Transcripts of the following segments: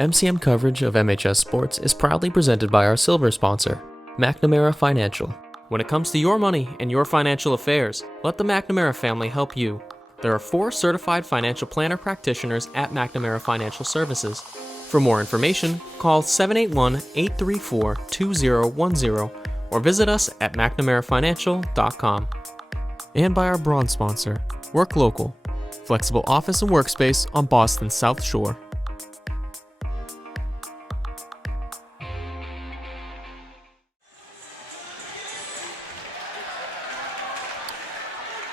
MCM coverage of MHS Sports is proudly presented by our silver sponsor, McNamara Financial. When it comes to your money and your financial affairs, let the McNamara family help you. There are 4 certified financial planner practitioners at McNamara Financial Services. For more information, call 781-834-2010 or visit us at mcnamarafinancial.com. And by our bronze sponsor, Work Local, flexible office and workspace on Boston's South Shore.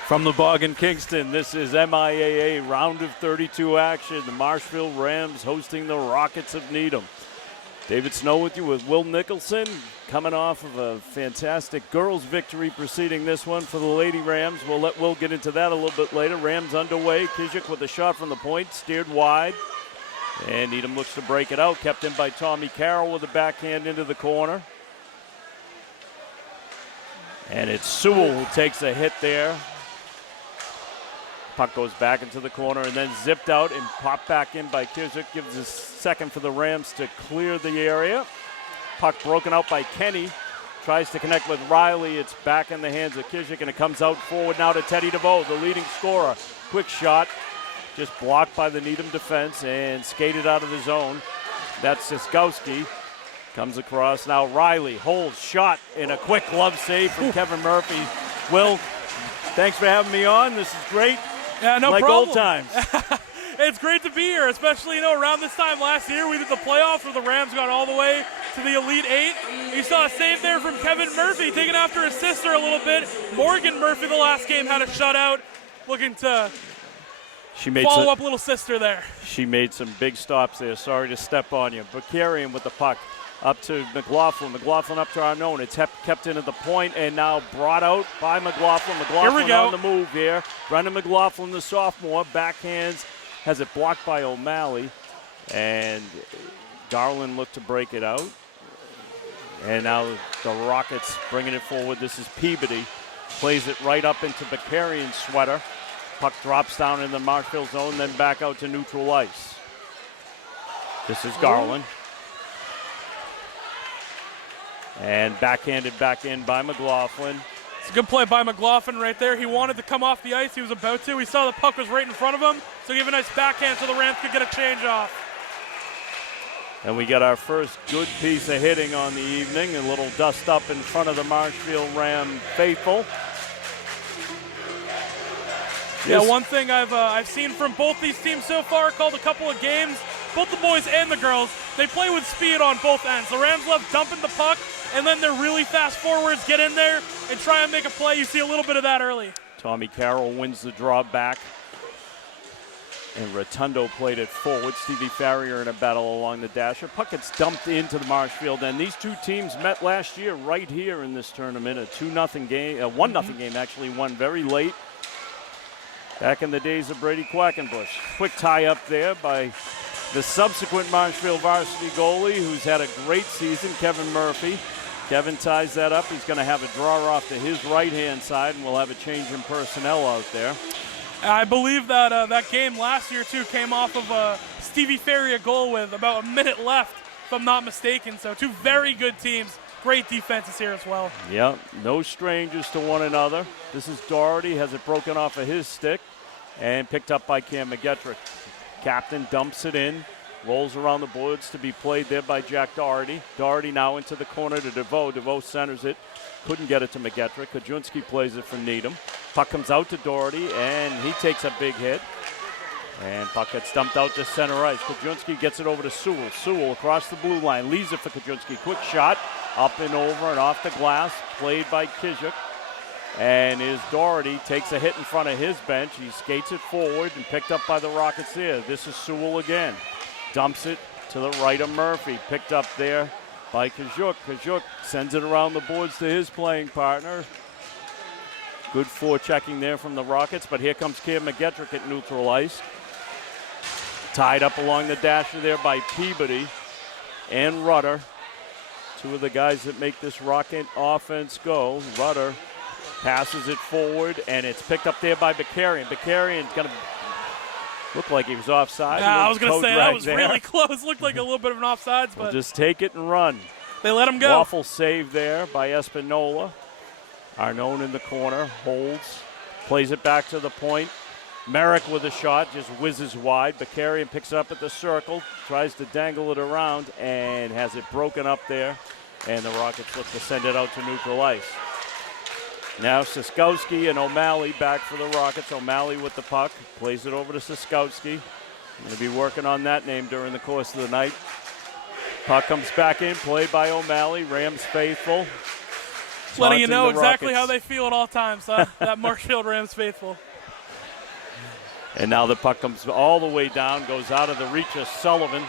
From the Bog in Kingston, this is MIAA round of 32 action. The Marshfield Rams hosting the Rockets of Needham. David Snow with you with Will Nicholson, coming off of a fantastic girls victory preceding this one for the Lady Rams. We'll let Will get into that a little bit later. Rams underway. Kijik with a shot from the point, steered wide. And Needham looks to break it out. Kept in by Tommy Carroll with a backhand into the corner. And it's Sewell who takes a hit there. Puck goes back into the corner and then zipped out and popped back in by Kijik. Gives a second for the Rams to clear the area. Puck broken out by Kenny. Tries to connect with Riley. It's back in the hands of Kijik, and it comes out forward now to Teddy DeVoe, the leading scorer. Quick shot, just blocked by the Needham defense and skated out of the zone. That's Siskowski. Comes across now. Riley holds, shot, and a quick glove save from Kevin Murphy. Will, thanks for having me on. This is great. Yeah, no like problem. Old times. It's great to be here, especially, around this time last year, we did the playoffs where the Rams got all the way to the Elite Eight. You saw a save there from Kevin Murphy, taking after his sister a little bit. Morgan Murphy, the last game, had a shutout, looking to follow up little sister there. She made some big stops there. Sorry to step on you. But carrying with the puck up to McLaughlin. McLaughlin up to Arnone. It's kept in at the point and now brought out by McLaughlin. McLaughlin on the move here. Brendan McLaughlin, the sophomore, backhands. Has it blocked by O'Malley. And Garland looked to break it out. And now the Rockets bringing it forward. This is Peabody. Plays it right up into Bakarian's sweater. Puck drops down in the Marshfield zone, then back out to neutral ice. This is Garland. And backhanded back in by McLaughlin. It's a good play by McLaughlin right there. He wanted to come off the ice. He was about to. He saw the puck was right in front of him, so he gave a nice backhand so the Rams could get a change off. And we got our first good piece of hitting on the evening. A little dust up in front of the Marshfield Ram faithful. Yeah, one thing I've seen from both these teams so far, called a couple of games, both the boys and the girls, they play with speed on both ends. The Rams love dumping the puck, and then their really fast forwards get in there and try and make a play. You see a little bit of that early. Tommy Carroll wins the draw back. And Rotundo played it forward. Stevie Farrier in a battle along the dasher. Puck gets dumped into the Marshfield. And these two teams met last year right here in this tournament. A 2-0 game, a 1-0 game actually, won very late. Back in the days of Brady Quackenbush. Quick tie up there by the subsequent Marshfield varsity goalie, who's had a great season, Kevin Murphy. Kevin ties that up. He's going to have a draw off to his right-hand side, and we'll have a change in personnel out there. I believe that that game last year, too, came off of a Stevie Farrier goal with about a minute left, if I'm not mistaken. So 2 very good teams. Great defenses here as well. Yeah, no strangers to one another. This is Doherty, has it broken off of his stick and picked up by Cam McGettrick. Captain dumps it in, rolls around the boards to be played there by Jack Doherty. Doherty now into the corner to DeVoe. DeVoe centers it, couldn't get it to McGettrick. Kajunski plays it for Needham. Puck comes out to Doherty, and he takes a big hit. And puck gets dumped out to center ice. Kajunski gets it over to Sewell. Sewell across the blue line, leaves it for Kajunski. Quick shot, up and over and off the glass, played by Kijik. And is Doherty takes a hit in front of his bench. He skates it forward and picked up by the Rockets there. This is Sewell again. Dumps it to the right of Murphy. Picked up there by Kijik. Kijik sends it around the boards to his playing partner. Good forechecking there from the Rockets, but here comes Cam McGettrick at neutral ice. Tied up along the dasher there by Peabody and Rudder. 2 of the guys that make this Rocket offense go. Rudder passes it forward, and it's picked up there by Bakarian. Bakarian's going to Looked like he was offside. Yeah, I was going to say that was there. really close. Looked like a little bit of an offsides, but We'll just take it and run. they let him go. Waffle save there by Espinola. Arnone in the corner, holds, plays it back to the point. Merrick with a shot, just whizzes wide. Bakarian picks it up at the circle, tries to dangle it around, and has it broken up there. And the Rockets look to send it out to neutral ice. Now Siskowski and O'Malley back for the Rockets. O'Malley with the puck, plays it over to Siskowski. Going to be working on that name during the course of the night. Puck comes back in, played by O'Malley. Rams faithful. Letting you know Taunting the exactly Rockets. how they feel at all times, that Marshfield Rams faithful. And now the puck comes all the way down, goes out of the reach of Sullivan,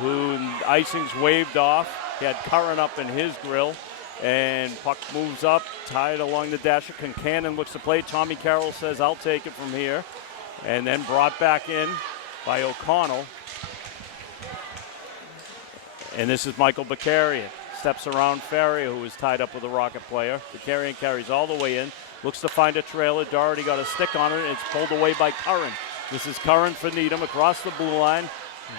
who icing's waved off. He had Curran up in his grill. And puck moves up, tied along the dasher. Concannon looks to play. Tommy Carroll says, I'll take it from here. And then brought back in by O'Connell. And this is Michael Bakarian. Steps around Farrier, who is tied up with a Rocket player. Bakarian carries all the way in. Looks to find a trailer. Doherty got a stick on it, and it's pulled away by Curran. This is Curran for Needham across the blue line.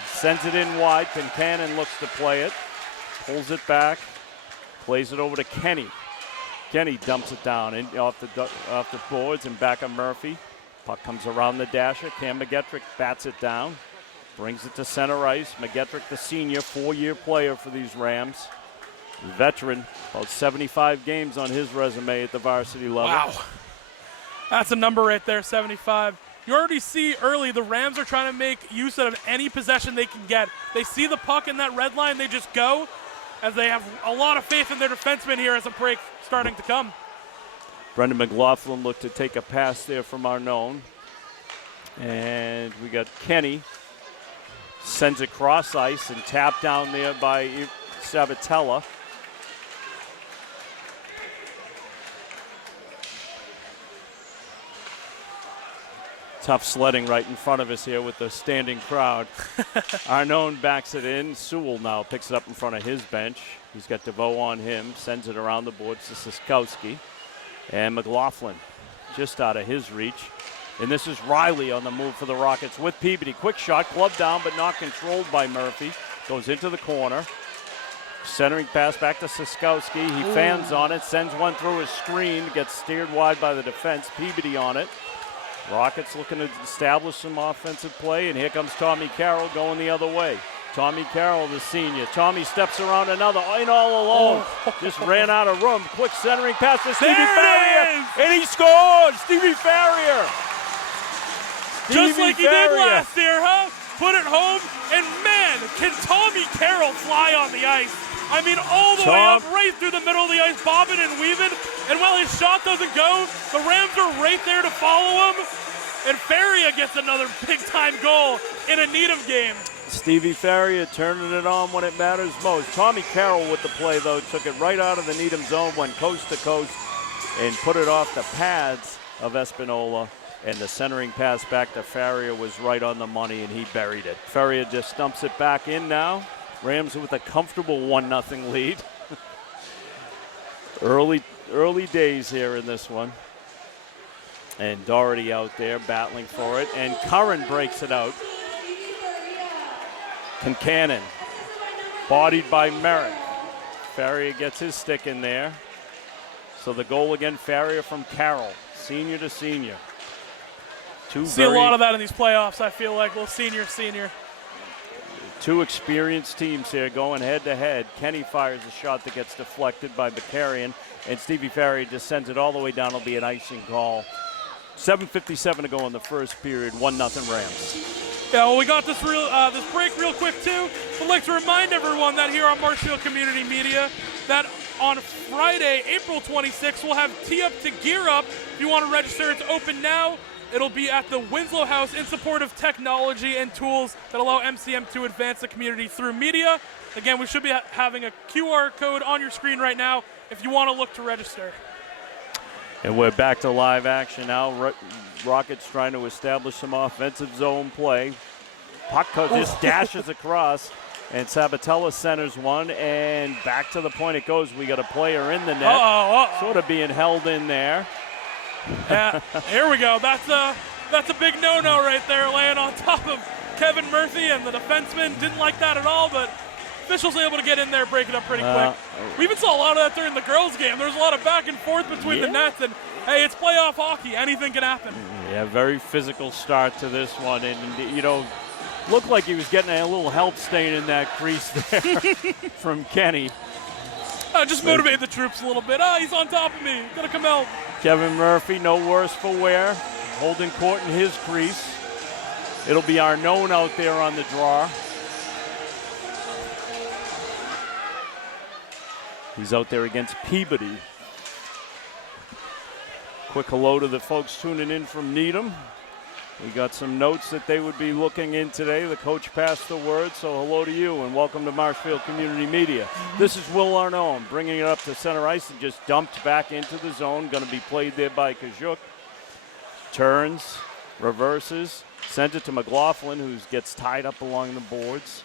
Sends it in wide. Concannon looks to play it. Pulls it back. Plays it over to Kenny. Kenny dumps it down off the boards and back on Murphy. Puck comes around the dasher. Cam McGettrick bats it down. Brings it to center ice. McGettrick, the senior, 4-year player for these Rams. Veteran, about 75 games on his resume at the varsity level. Wow. That's a number right there, 75. You already see early the Rams are trying to make use of any possession they can get. They see the puck in that red line, they just go, as they have a lot of faith in their defensemen here as a break starting to come. Brendan McLaughlin looked to take a pass there from Arnone. And we got Kenny. Sends it cross ice and tapped down there by Sabatella. Tough sledding right in front of us here with the standing crowd. Arnone backs it in. Sewell now picks it up in front of his bench. He's got DeVoe on him. Sends it around the boards to Siskowski. And McLaughlin just out of his reach. And this is Riley on the move for the Rockets with Peabody. Quick shot, clubbed down, but not controlled by Murphy. Goes into the corner. Centering pass back to Siskowski. He fans on it, sends one through his screen, gets steered wide by the defense. Peabody on it. Rockets looking to establish some offensive play, and here comes Tommy Carroll going the other way. Tommy Carroll, the senior. Tommy steps around another, in all alone. Just ran out of room. Quick centering pass to Stevie Farrier, and he scored! Stevie Farrier! Just like he did last year, huh? Put it home, and man, can Tommy Carroll fly on the ice. I mean, all the way up, right through the middle of the ice, bobbing and weaving. And while his shot doesn't go, the Rams are right there to follow him. And Farrier gets another big-time goal in a Needham game. Stevie Farrier turning it on when it matters most. Tommy Carroll with the play, though, took it right out of the Needham zone, went coast to coast, and put it off the pads of Espinola. And the centering pass back to Farrier was right on the money, and he buried it. Farrier just dumps it back in now. Rams with a comfortable 1-0 lead. Early days here in this one. And Doherty out there battling for it. And Curran breaks it out. Concannon, bodied by Merrick. Farrier gets his stick in there. So the goal again, Farrier from Carroll, senior to senior. See a lot of that in these playoffs, I feel like. Well, senior. Two experienced teams here going head-to-head. Kenny fires a shot that gets deflected by Bakarian, and Stevie Farrier just sends it all the way down. It'll be an icing call. 7:57 to go in the first period. 1-0 Rams. Yeah, well, we got this break real quick, too. I'd like to remind everyone that here on Marshfield Community Media that on Friday, April 26th, we'll have Tee Up to Gear Up. If you want to register, it's open now. It'll be at the Winslow House in support of technology and tools that allow MCM to advance the community through media. Again, we should be having a QR code on your screen right now if you want to look to register. And we're back to live action now. Rockets trying to establish some offensive zone play. Puck just dashes across, and Sabatella centers one, and back to the point it goes. We got a player in the net, sort of being held in there. Yeah, here we go. That's That's a big no-no right there, laying on top of Kevin Murphy, and the defenseman didn't like that at all, but officials able to get in there, break it up pretty quick. We even saw a lot of that during the girls' game. There's a lot of back and forth between the nets, and hey, it's playoff hockey. Anything can happen. Yeah, very physical start to this one, and you know, looked like he was getting a little help stain in that crease there from Kenny. Just motivate the troops a little bit. He's on top of me. Gotta come out. Kevin Murphy, no worse for wear, holding court in his crease. It'll be Arnone out there on the draw. He's out there against Peabody. Quick hello to the folks tuning in from Needham. We got some notes that they would be looking in today. The coach passed the word, so hello to you and welcome to Marshfield Community Media. This is Will Arnone bringing it up to center ice and just dumped back into the zone. Going to be played there by Kajuk. Turns, reverses, sends it to McLaughlin, who gets tied up along the boards.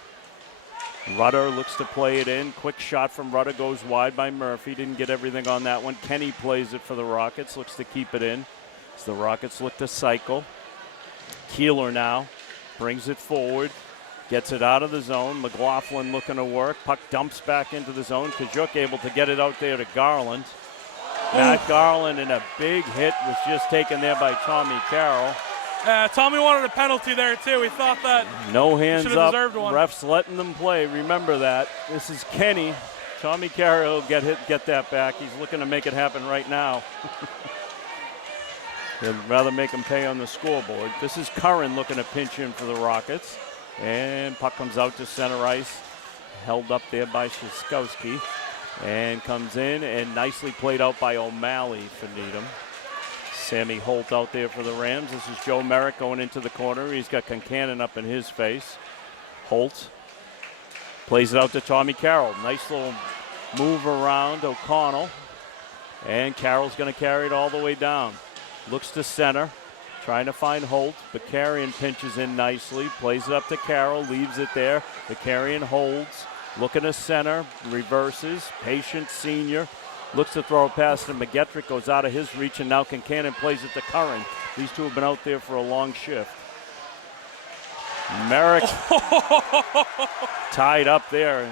Rudder looks to play it in. Quick shot from Rudder goes wide by Murphy. Didn't get everything on that one. Kenny plays it for the Rockets. Looks to keep it in. As the Rockets look to cycle. Keeler now brings it forward. Gets it out of the zone. McLaughlin looking to work. Puck dumps back into the zone. Kajuk able to get it out there to Garland. Matt Garland, and a big hit was just taken there by Tommy Carroll. Tommy wanted a penalty there, too. He thought that no hands up. One. Refs letting them play. Remember that. This is Kenny. Tommy Carroll get that back. He's looking to make it happen right now. They'd rather make him pay on the scoreboard. This is Curran looking to pinch in for the Rockets. And puck comes out to center ice. Held up there by Shiskowski. And comes in and nicely played out by O'Malley for Needham. Sammy Holt out there for the Rams. This is Joe Merrick going into the corner. He's got Concannon up in his face. Holt plays it out to Tommy Carroll. Nice little move around O'Connell. And Carroll's going to carry it all the way down. Looks to center, trying to find Holt. Bakarian pinches in nicely. Plays it up to Carroll, leaves it there. Bakarian holds. Looking to center, reverses. Patient senior. Looks to throw a pass to McGettrick, goes out of his reach, and now Concannon plays it to Curran. These two have been out there for a long shift. Merrick tied up there.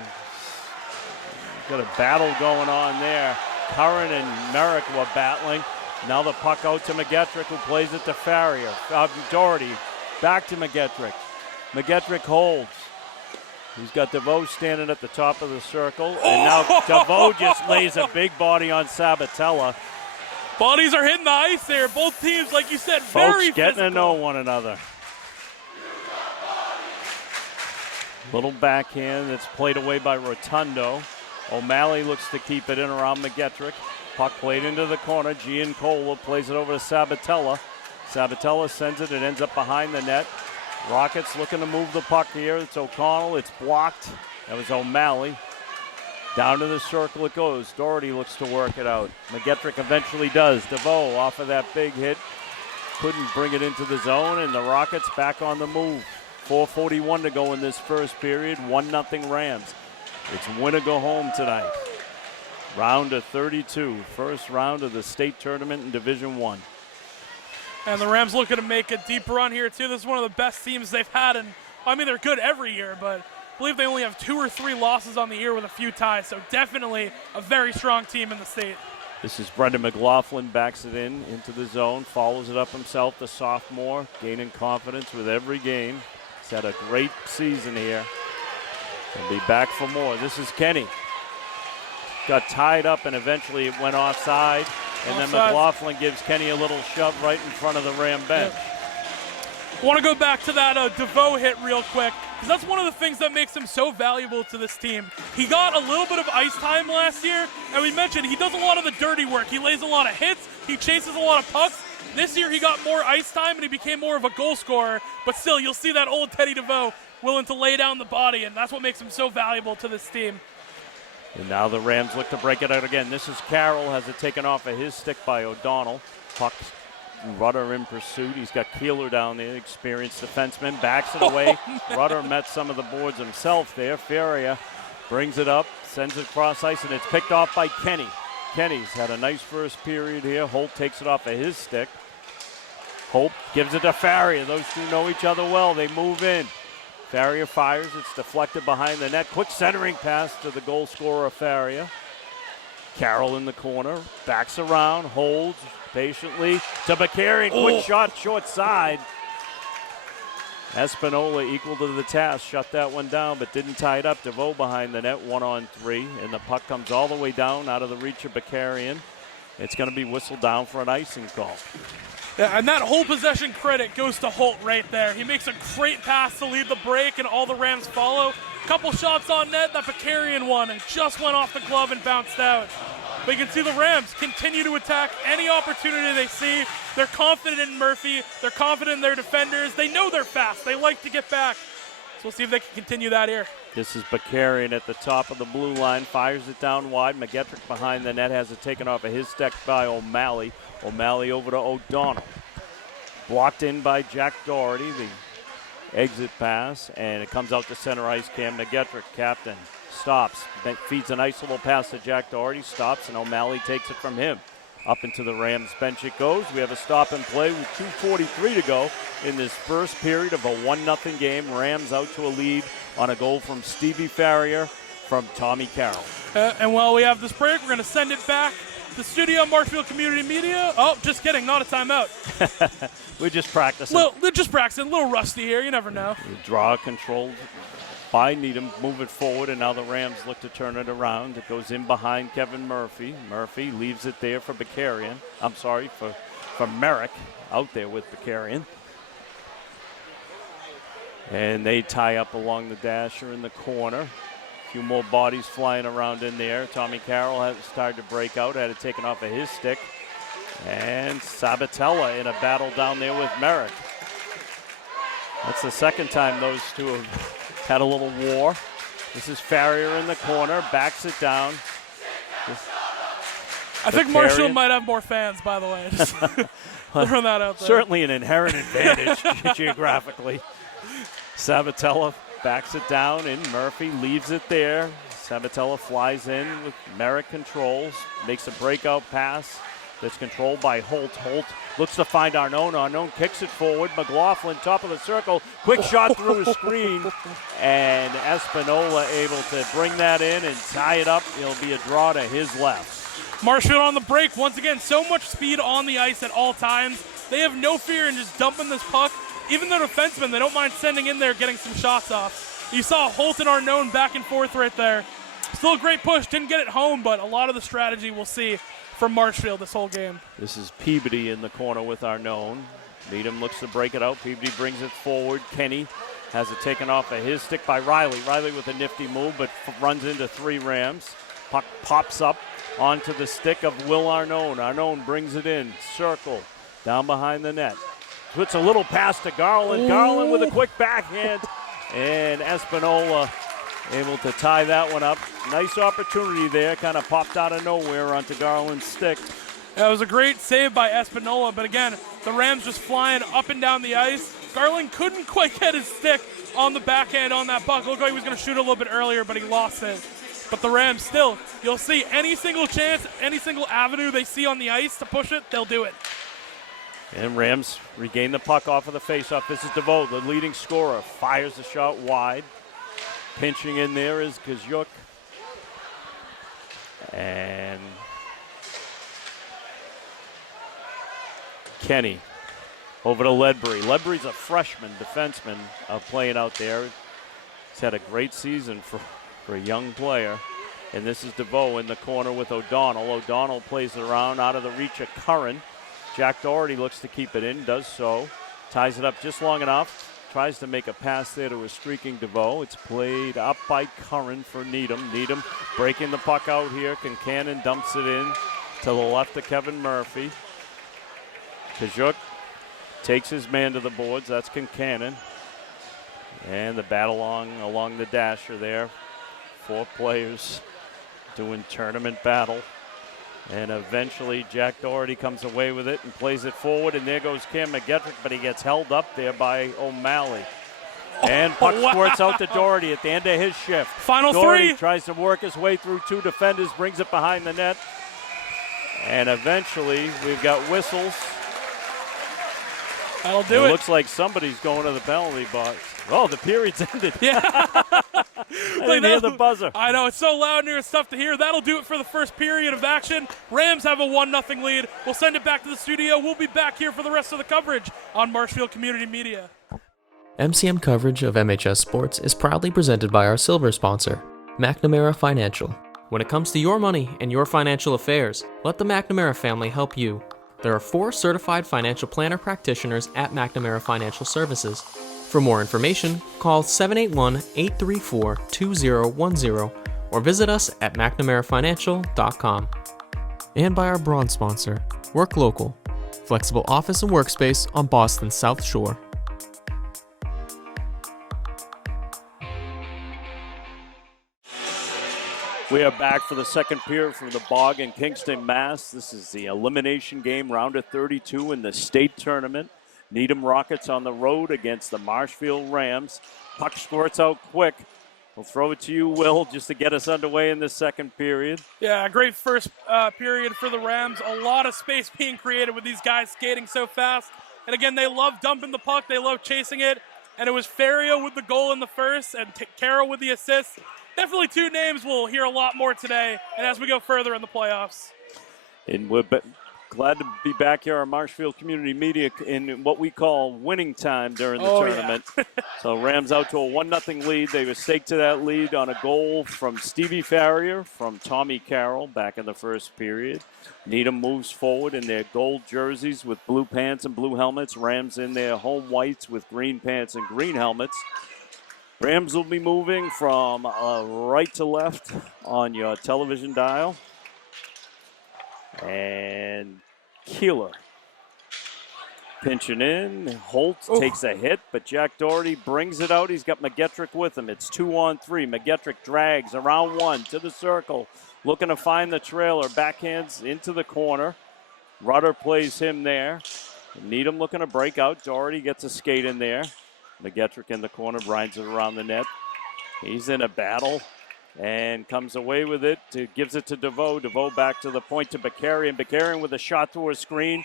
Got a battle going on there. Curran and Merrick were battling. Now the puck out to McGettrick, who plays it to Farrier. Doherty back to McGettrick. McGettrick holds. He's got DeVoe standing at the top of the circle. And now DeVoe just lays a big body on Sabatella. Bodies are hitting the ice there. Both teams, like you said, very Folks getting physical. to know one another. Little backhand that's played away by Rotundo. O'Malley looks to keep it in around McGettrick. Puck played into the corner. Giancola plays it over to Sabatella. Sabatella sends it. It ends up behind the net. Rockets looking to move the puck here. It's O'Connell. It's blocked. That was O'Malley. Down to the circle it goes. Doherty looks to work it out. McGettrick eventually does. DeVoe off of that big hit. Couldn't bring it into the zone, and the Rockets back on the move. 4:41 to go in this first period. 1-0 Rams. It's win or go home tonight. Round of 32. First round of the state tournament in Division I. And the Rams looking to make a deep run here, too. This is one of the best teams they've had. And I mean, they're good every year, but I believe they only have 2 or 3 losses on the year with a few ties. So definitely a very strong team in the state. This is Brendan McLaughlin, backs it into the zone, follows it up himself, the sophomore, gaining confidence with every game. He's had a great season here. He'll be back for more. This is Kenny. Got tied up and eventually it went offside. And then McLaughlin gives Kenny a little shove right in front of the Ram bench. I want to go back to that DeVoe hit real quick, because that's one of the things that makes him so valuable to this team. He got a little bit of ice time last year, and we mentioned he does a lot of the dirty work. He lays a lot of hits. He chases a lot of pucks. This year he got more ice time, and he became more of a goal scorer. But still, you'll see that old Teddy DeVoe willing to lay down the body, and that's what makes him so valuable to this team. And now the Rams look to break it out again. This is Carroll, has it taken off of his stick by O'Donnell. Puck, Rudder in pursuit. He's got Keeler down there, experienced defenseman, backs it away. Rudder met some of the boards himself there. Feria brings it up, sends it across ice, and it's picked off by Kenny. Kenny's had a nice first period here. Holt takes it off of his stick. Hope gives it to Farrier. Those two know each other well. They move in. Farrier fires. It's deflected behind the net. Quick centering pass to the goal scorer, Farrier. Carroll in the corner. Backs around. Holds patiently to Bakarian. Quick shot, short side. Espinola equal to the task. Shut that one down, but didn't tie it up. DeVoe behind the net, 1-on-3. And the puck comes all the way down out of the reach of Bakarian. It's going to be whistled down for an icing call. Yeah, and that whole possession credit goes to Holt right there. He makes a great pass to lead the break, and all the Rams follow. Couple shots on net, that Bakarian one, and just went off the glove and bounced out. But you can see the Rams continue to attack any opportunity they see. They're confident in Murphy. They're confident in their defenders. They know they're fast. They like to get back. So we'll see if they can continue that here. This is Bakarian at the top of the blue line. Fires it down wide. McGettrick behind the net has it taken off of his stick by O'Malley. O'Malley over to O'Donnell. Blocked in by Jack Doherty. The exit pass. And it comes out to center ice. Cam McGettrick, captain. Stops, feeds a nice little pass to Jack Doherty, stops, and O'Malley takes it from him. Up into the Rams bench it goes. We have a stop and play with 2:43 to go in this first period of a 1-0 game. Rams out to a lead on a goal from Stevie Farrier from Tommy Carroll. And while we have this break, we're going to send it back to the studio, Marshfield Community Media. Oh, just kidding, not a timeout. We're just practicing. Just practicing, a little rusty here, you never know. Draw controlled by Needham, move it forward, and now the Rams look to turn it around. It goes in behind Kevin Murphy. Murphy leaves it there for Bakarian. I'm sorry, for Merrick out there with Bakarian. And they tie up along the dasher in the corner. A few more bodies flying around in there. Tommy Carroll has started to break out, had it taken off of his stick. And Sabatella in a battle down there with Merrick. That's the second time those two have had a little war. This is Farrier in the corner, backs it down. I think Marshall might have more fans, by the way. Just throwing that out there. Certainly an inherent advantage geographically. Sabatella backs it down, and Murphy leaves it there. Sabatella flies in with Merrick controls, makes a breakout pass that's controlled by Holt. Holt looks to find Arnone. Arnone kicks it forward. McLaughlin, top of the circle. Quick shot through a screen. And Espinola able to bring that in and tie it up. It'll be a draw to his left. Marshfield on the break. Once again, so much speed on the ice at all times. They have no fear in just dumping this puck. Even their defensemen, they don't mind sending in there, getting some shots off. You saw Holt and Arnone back and forth right there. Still a great push. Didn't get it home, but a lot of the strategy we'll see from Marshfield this whole game. This is Peabody in the corner with Arnone. Needham looks to break it out. Peabody brings it forward. Kenny has it taken off of his stick by Riley. Riley with a nifty move, but runs into three Rams. Puck pops up onto the stick of Will Arnone. Arnone brings it in. Circle. Down behind the net. Puts a little pass to Garland. Ooh. Garland with a quick backhand. And Espinola able to tie that one up. Nice opportunity there. Kind of popped out of nowhere onto Garland's stick. That was a great save by Espinola, but again, the Rams just flying up and down the ice. Garland couldn't quite get his stick on the backhand on that puck. Looked like he was going to shoot a little bit earlier, but he lost it. But the Rams still, you'll see any single chance, any single avenue they see on the ice to push it, they'll do it. And Rams regain the puck off of the faceoff. This is DeVoe, the leading scorer. Fires the shot wide. Pinching in there is Kajuk. And Kenny over to Ledbury. Ledbury's a freshman defenseman playing out there. He's had a great season for a young player. And this is DeVoe in the corner with O'Donnell. O'Donnell plays it around out of the reach of Curran. Jack Doherty looks to keep it in, does so. Ties it up just long enough. Tries to make a pass there to a streaking DeVoe. It's played up by Curran for Needham. Needham breaking the puck out here. Concannon dumps it in to the left of Kevin Murphy. Kajuk takes his man to the boards. That's Concannon. And the battle along the dasher there. 4 players doing tournament battle. And eventually Jack Doherty comes away with it and plays it forward. And there goes Cam McGettrick, but he gets held up there by O'Malley. And puck squirts out to Doherty at the end of his shift. Final Doherty 3. Tries to work his way through 2 defenders, brings it behind the net. And eventually we've got whistles. That'll do It it. looks like somebody's going to the penalty box. Oh, the period's ended. Yeah. I didn't hear the buzzer. I know, it's so loud in here, it's tough to hear. That'll do it for the first period of action. Rams have a 1-0 lead. We'll send it back to the studio. We'll be back here for the rest of the coverage on Marshfield Community Media. MCM coverage of MHS Sports is proudly presented by our silver sponsor, McNamara Financial. When it comes to your money and your financial affairs, let the McNamara family help you. There are 4 certified financial planner practitioners at McNamara Financial Services. For more information, call 781-834-2010 or visit us at mcnamarafinancial.com. And by our bronze sponsor, Work Local, flexible office and workspace on Boston's South Shore. We are back for the second period from the Bog in Kingston, Mass. This is the elimination game, round of 32 in the state tournament. Needham Rockets on the road against the Marshfield Rams. Puck squirts out quick. We'll throw it to you, Will, just to get us underway in the second period. Yeah, great first period for the Rams. A lot of space being created with these guys skating so fast. And again, they love dumping the puck. They love chasing it. And it was Ferrio with the goal in the first and Carroll with the assist. Definitely 2 names we'll hear a lot more today and as we go further in the playoffs. And we're glad to be back here on Marshfield Community Media in what we call winning time during the tournament. Yeah. So Rams out to a 1-0 lead. They were staked to that lead on a goal from Stevie Farrier from Tommy Carroll back in the first period. Needham moves forward in their gold jerseys with blue pants and blue helmets. Rams in their home whites with green pants and green helmets. Rams will be moving from right to left on your television dial. And Keeler pinching in. Holt takes a hit, but Jack Doherty brings it out. He's got McGettrick with him. It's 2-on-3. McGettrick drags around 1 to the circle, looking to find the trailer. Backhands into the corner. Rudder plays him there. Needham looking to break out. Doherty gets a skate in there. McGettrick in the corner, grinds it around the net. He's in a battle and comes away with it. Gives it to DeVoe. DeVoe back to the point to Bakarian. Bakarian with a shot through a screen.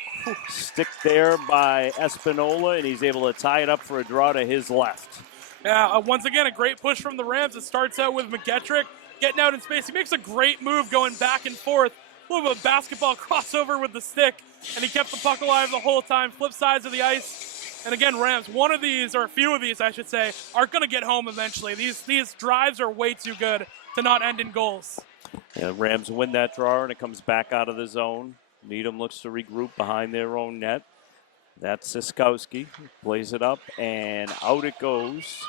Stick there by Espinola, and he's able to tie it up for a draw to his left. Yeah, once again, a great push from the Rams. It starts out with McGettrick getting out in space. He makes a great move going back and forth. A little bit of basketball crossover with the stick, and he kept the puck alive the whole time. Flip sides of the ice. And again, Rams, one of these, or a few of these, I should say, are going to get home eventually. These drives are way too good to not end in goals. Yeah, Rams win that draw, and it comes back out of the zone. Needham looks to regroup behind their own net. That's Siskowski. Plays it up, and out it goes.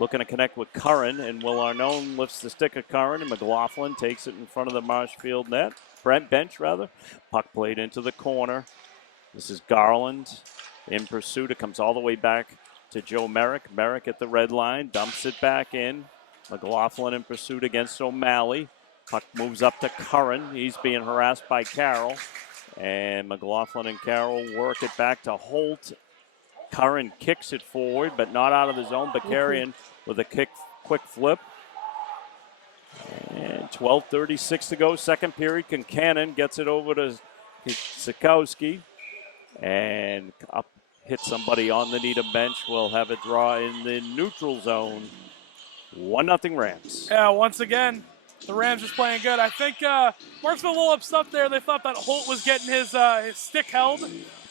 Looking to connect with Curran, and Will Arnone lifts the stick of Curran, and McLaughlin takes it in front of the Marshfield net. Bench. Puck played into the corner. This is Garland. In pursuit, it comes all the way back to Joe Merrick. Merrick at the red line, dumps it back in. McLaughlin in pursuit against O'Malley. Puck moves up to Curran. He's being harassed by Carroll. And McLaughlin and Carroll work it back to Holt. Curran kicks it forward, but not out of the zone. Bakarian with a quick flip. And 12:36 to go. Second period. Concannon gets it over to Sikowski. And up hit somebody on the Needham bench. We'll have a draw in the neutral zone. 1-0 Rams. Yeah, once again, the Rams just playing good. I think Marshfield a little upset there. They thought that Holt was getting his stick held.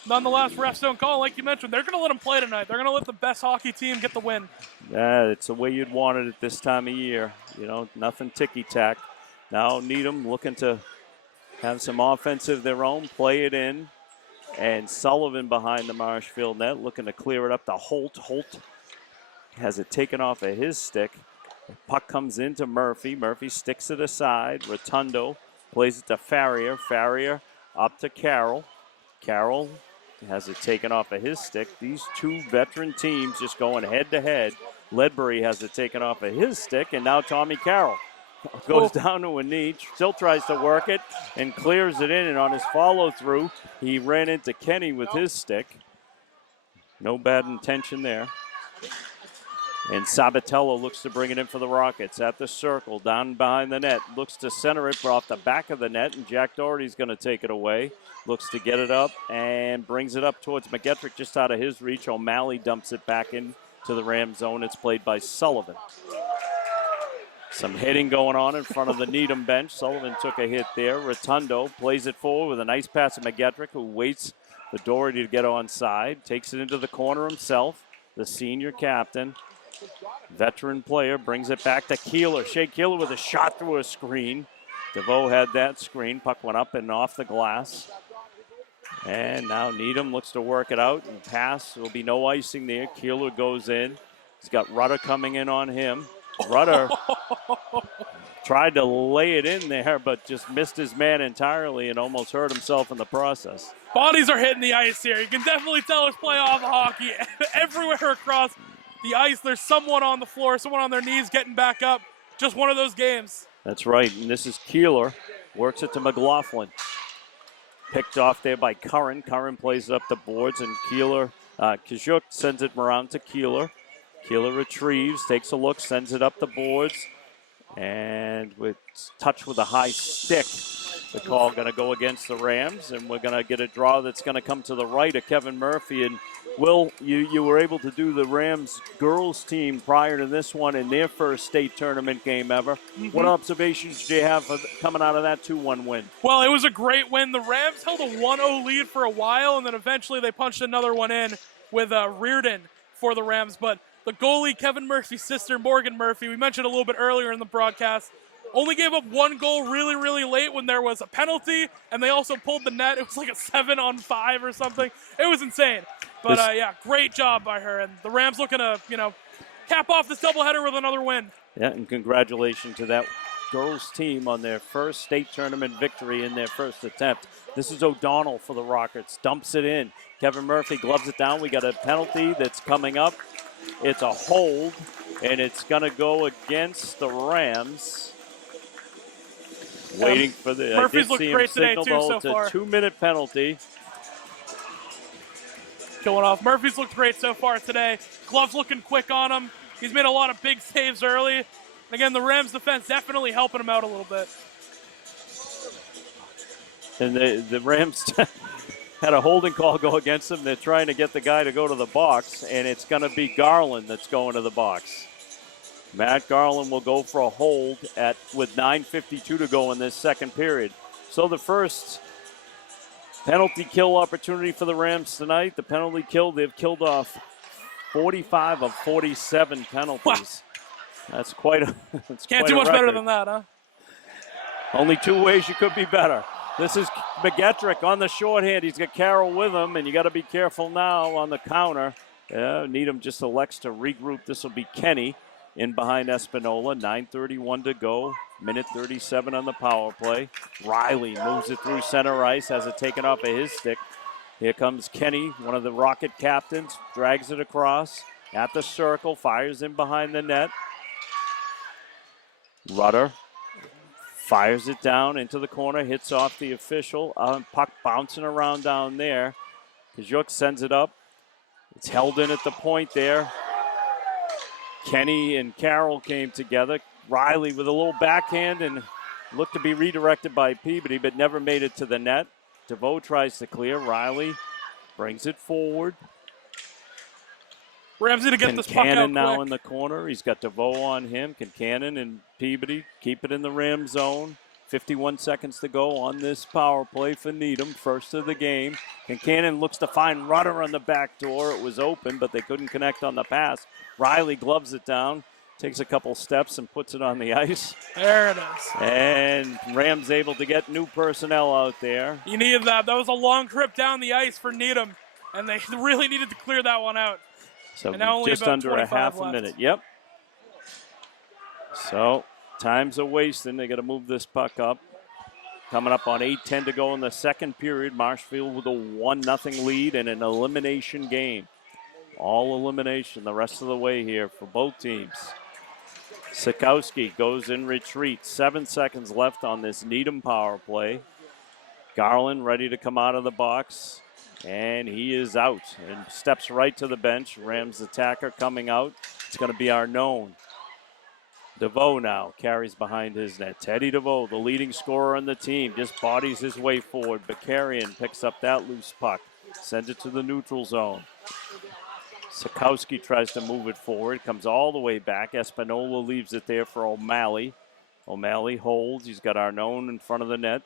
Nonetheless, refs don't call. Like you mentioned, they're going to let him play tonight. They're going to let the best hockey team get the win. Yeah, it's the way you'd want it at this time of year. You know, nothing ticky-tack. Now Needham looking to have some offensive of their own, play it in. And Sullivan behind the Marshfield net, looking to clear it up to Holt. Holt has it taken off of his stick. The puck comes into Murphy. Murphy sticks it aside. Rotundo plays it to Farrier. Farrier up to Carroll. Carroll has it taken off of his stick. These two veteran teams just going head-to-head. Ledbury has it taken off of his stick, and now Tommy Carroll goes down to a knee, still tries to work it, and clears it in. And on his follow-through, he ran into Kenny with his stick. No bad intention there. And Sabatello looks to bring it in for the Rockets at the circle, down behind the net. Looks to center it off the back of the net, and Jack Doherty's going to take it away. Looks to get it up and brings it up towards McGettrick, just out of his reach. O'Malley dumps it back into the Ram zone. It's played by Sullivan. Some hitting going on in front of the Needham bench. Sullivan took a hit there. Rotundo plays it forward with a nice pass to McGettrick, who waits for Doherty to get onside. Takes it into the corner himself, the senior captain. Veteran player brings it back to Keeler. Shea Keeler with a shot through a screen. DeVoe had that screen. Puck went up and off the glass. And now Needham looks to work it out and pass. There'll be no icing there. Keeler goes in. He's got Rudder coming in on him. Rudder tried to lay it in there, but just missed his man entirely and almost hurt himself in the process. Bodies are hitting the ice here. You can definitely tell it's playoff hockey. Everywhere across the ice, there's someone on the floor, someone on their knees getting back up. Just one of those games. That's right, and this is Keeler. Works it to McLaughlin. Picked off there by Curran. Curran plays it up the boards, and Kajuk sends it around to Keeler. Keeler retrieves, takes a look, sends it up the boards, and with touch with a high stick. The call going to go against the Rams, and we're going to get a draw that's going to come to the right of Kevin Murphy. And Will, you were able to do the Rams girls team prior to this one in their first state tournament game ever. Mm-hmm. What observations do you have coming out of that 2-1 win? Well, it was a great win. The Rams held a 1-0 lead for a while, and then eventually they punched another one in with Reardon for the Rams. But the goalie, Kevin Murphy's sister, Morgan Murphy, we mentioned a little bit earlier in the broadcast, only gave up one goal really, really late when there was a penalty, and they also pulled the net. It was like a 7-on-5 or something. It was insane. But, yeah, great job by her. And the Rams looking to, cap off this doubleheader with another win. Yeah, and congratulations to that girls team on their first state tournament victory in their first attempt. This is O'Donnell for the Rockets. Dumps it in. Kevin Murphy gloves it down. We got a penalty that's coming up. It's a hold, and it's going to go against the Rams. Waiting for the Murphy's looked great today, too, so far. It's a 2-minute penalty. Going off. Murphy's looked great so far today. Gloves looking quick on him. He's made a lot of big saves early. And again, the Rams defense definitely helping him out a little bit. And the Rams had a holding call go against them. They're trying to get the guy to go to the box, and it's going to be Garland that's going to the box. Matt Garland will go for a hold with 9:52 to go in this second period. So the first penalty kill opportunity for the Rams tonight. The penalty kill, they've killed off 45 of 47 penalties. Wow. That's quite a Can't do much better than that, huh? Only two ways you could be better. This is McGettrick on the shorthand. He's got Carroll with him, and you got to be careful now on the counter. Needham just elects to regroup. This will be Kenny in behind Espinola. 9:31 to go. Minute 37 on the power play. Riley moves it through center ice, has it taken off of his stick. Here comes Kenny, one of the Rocket captains, drags it across at the circle, fires in behind the net. Rudder fires it down into the corner, hits off the official. Puck bouncing around down there. Kajuk sends it up. It's held in at the point there. Kenny and Carroll came together. Riley with a little backhand and looked to be redirected by Peabody, but never made it to the net. DeVoe tries to clear. Riley brings it forward. Ramsey to get this puck out quick. Now in the corner. He's got DeVoe on him. Concannon and Peabody keep it in the Ram zone. 51 seconds to go on this power play for Needham, first of the game. Concannon looks to find Rudder on the back door. It was open, but they couldn't connect on the pass. Riley gloves it down, takes a couple steps and puts it on the ice. There it is. And Rams able to get new personnel out there. You needed that. That was a long trip down the ice for Needham, and they really needed to clear that one out. So just under a half a minute. Yep. So times are wasting. They got to move this puck up. Coming up on 8:10 to go in the second period. Marshfield with a 1-0 lead and an elimination game. All elimination the rest of the way here for both teams. Sikowski goes in retreat. 7 seconds left on this Needham power play. Garland ready to come out of the box. And he is out and steps right to the bench. Rams attacker coming out. It's going to be Arnone. DeVoe now carries behind his net. Teddy DeVoe, the leading scorer on the team, just bodies his way forward. Bakarian picks up that loose puck, sends it to the neutral zone. Sikowski tries to move it forward, comes all the way back. Espinola leaves it there for O'Malley. O'Malley holds. He's got Arnone in front of the net.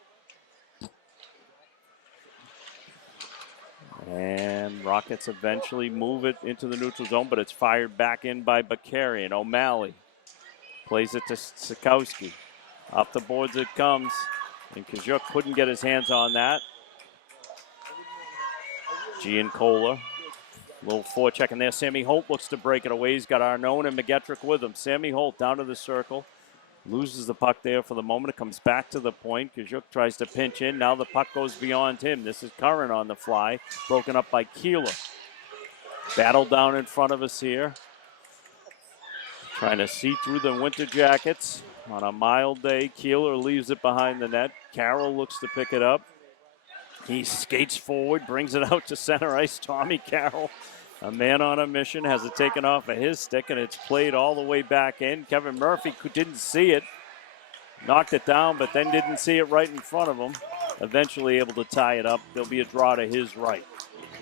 And Rockets eventually move it into the neutral zone, but it's fired back in by Bakarian. O'Malley plays it to Sikowski. Off the boards it comes, and Kajuk couldn't get his hands on that. Giancola, little forecheck in there. Sammy Holt looks to break it away. He's got Arnone and McGettrick with him. Sammy Holt down to the circle. Loses the puck there for the moment. It comes back to the point. Kajuk tries to pinch in. Now the puck goes beyond him. This is Curran on the fly. Broken up by Keeler. Battle down in front of us here. Trying to see through the winter jackets on a mild day. Keeler leaves it behind the net. Carroll looks to pick it up. He skates forward, brings it out to center ice. Tommy Carroll, a man on a mission, has it taken off of his stick, and it's played all the way back in. Kevin Murphy didn't see it. Knocked it down, but then didn't see it right in front of him. Eventually able to tie it up. There'll be a draw to his right.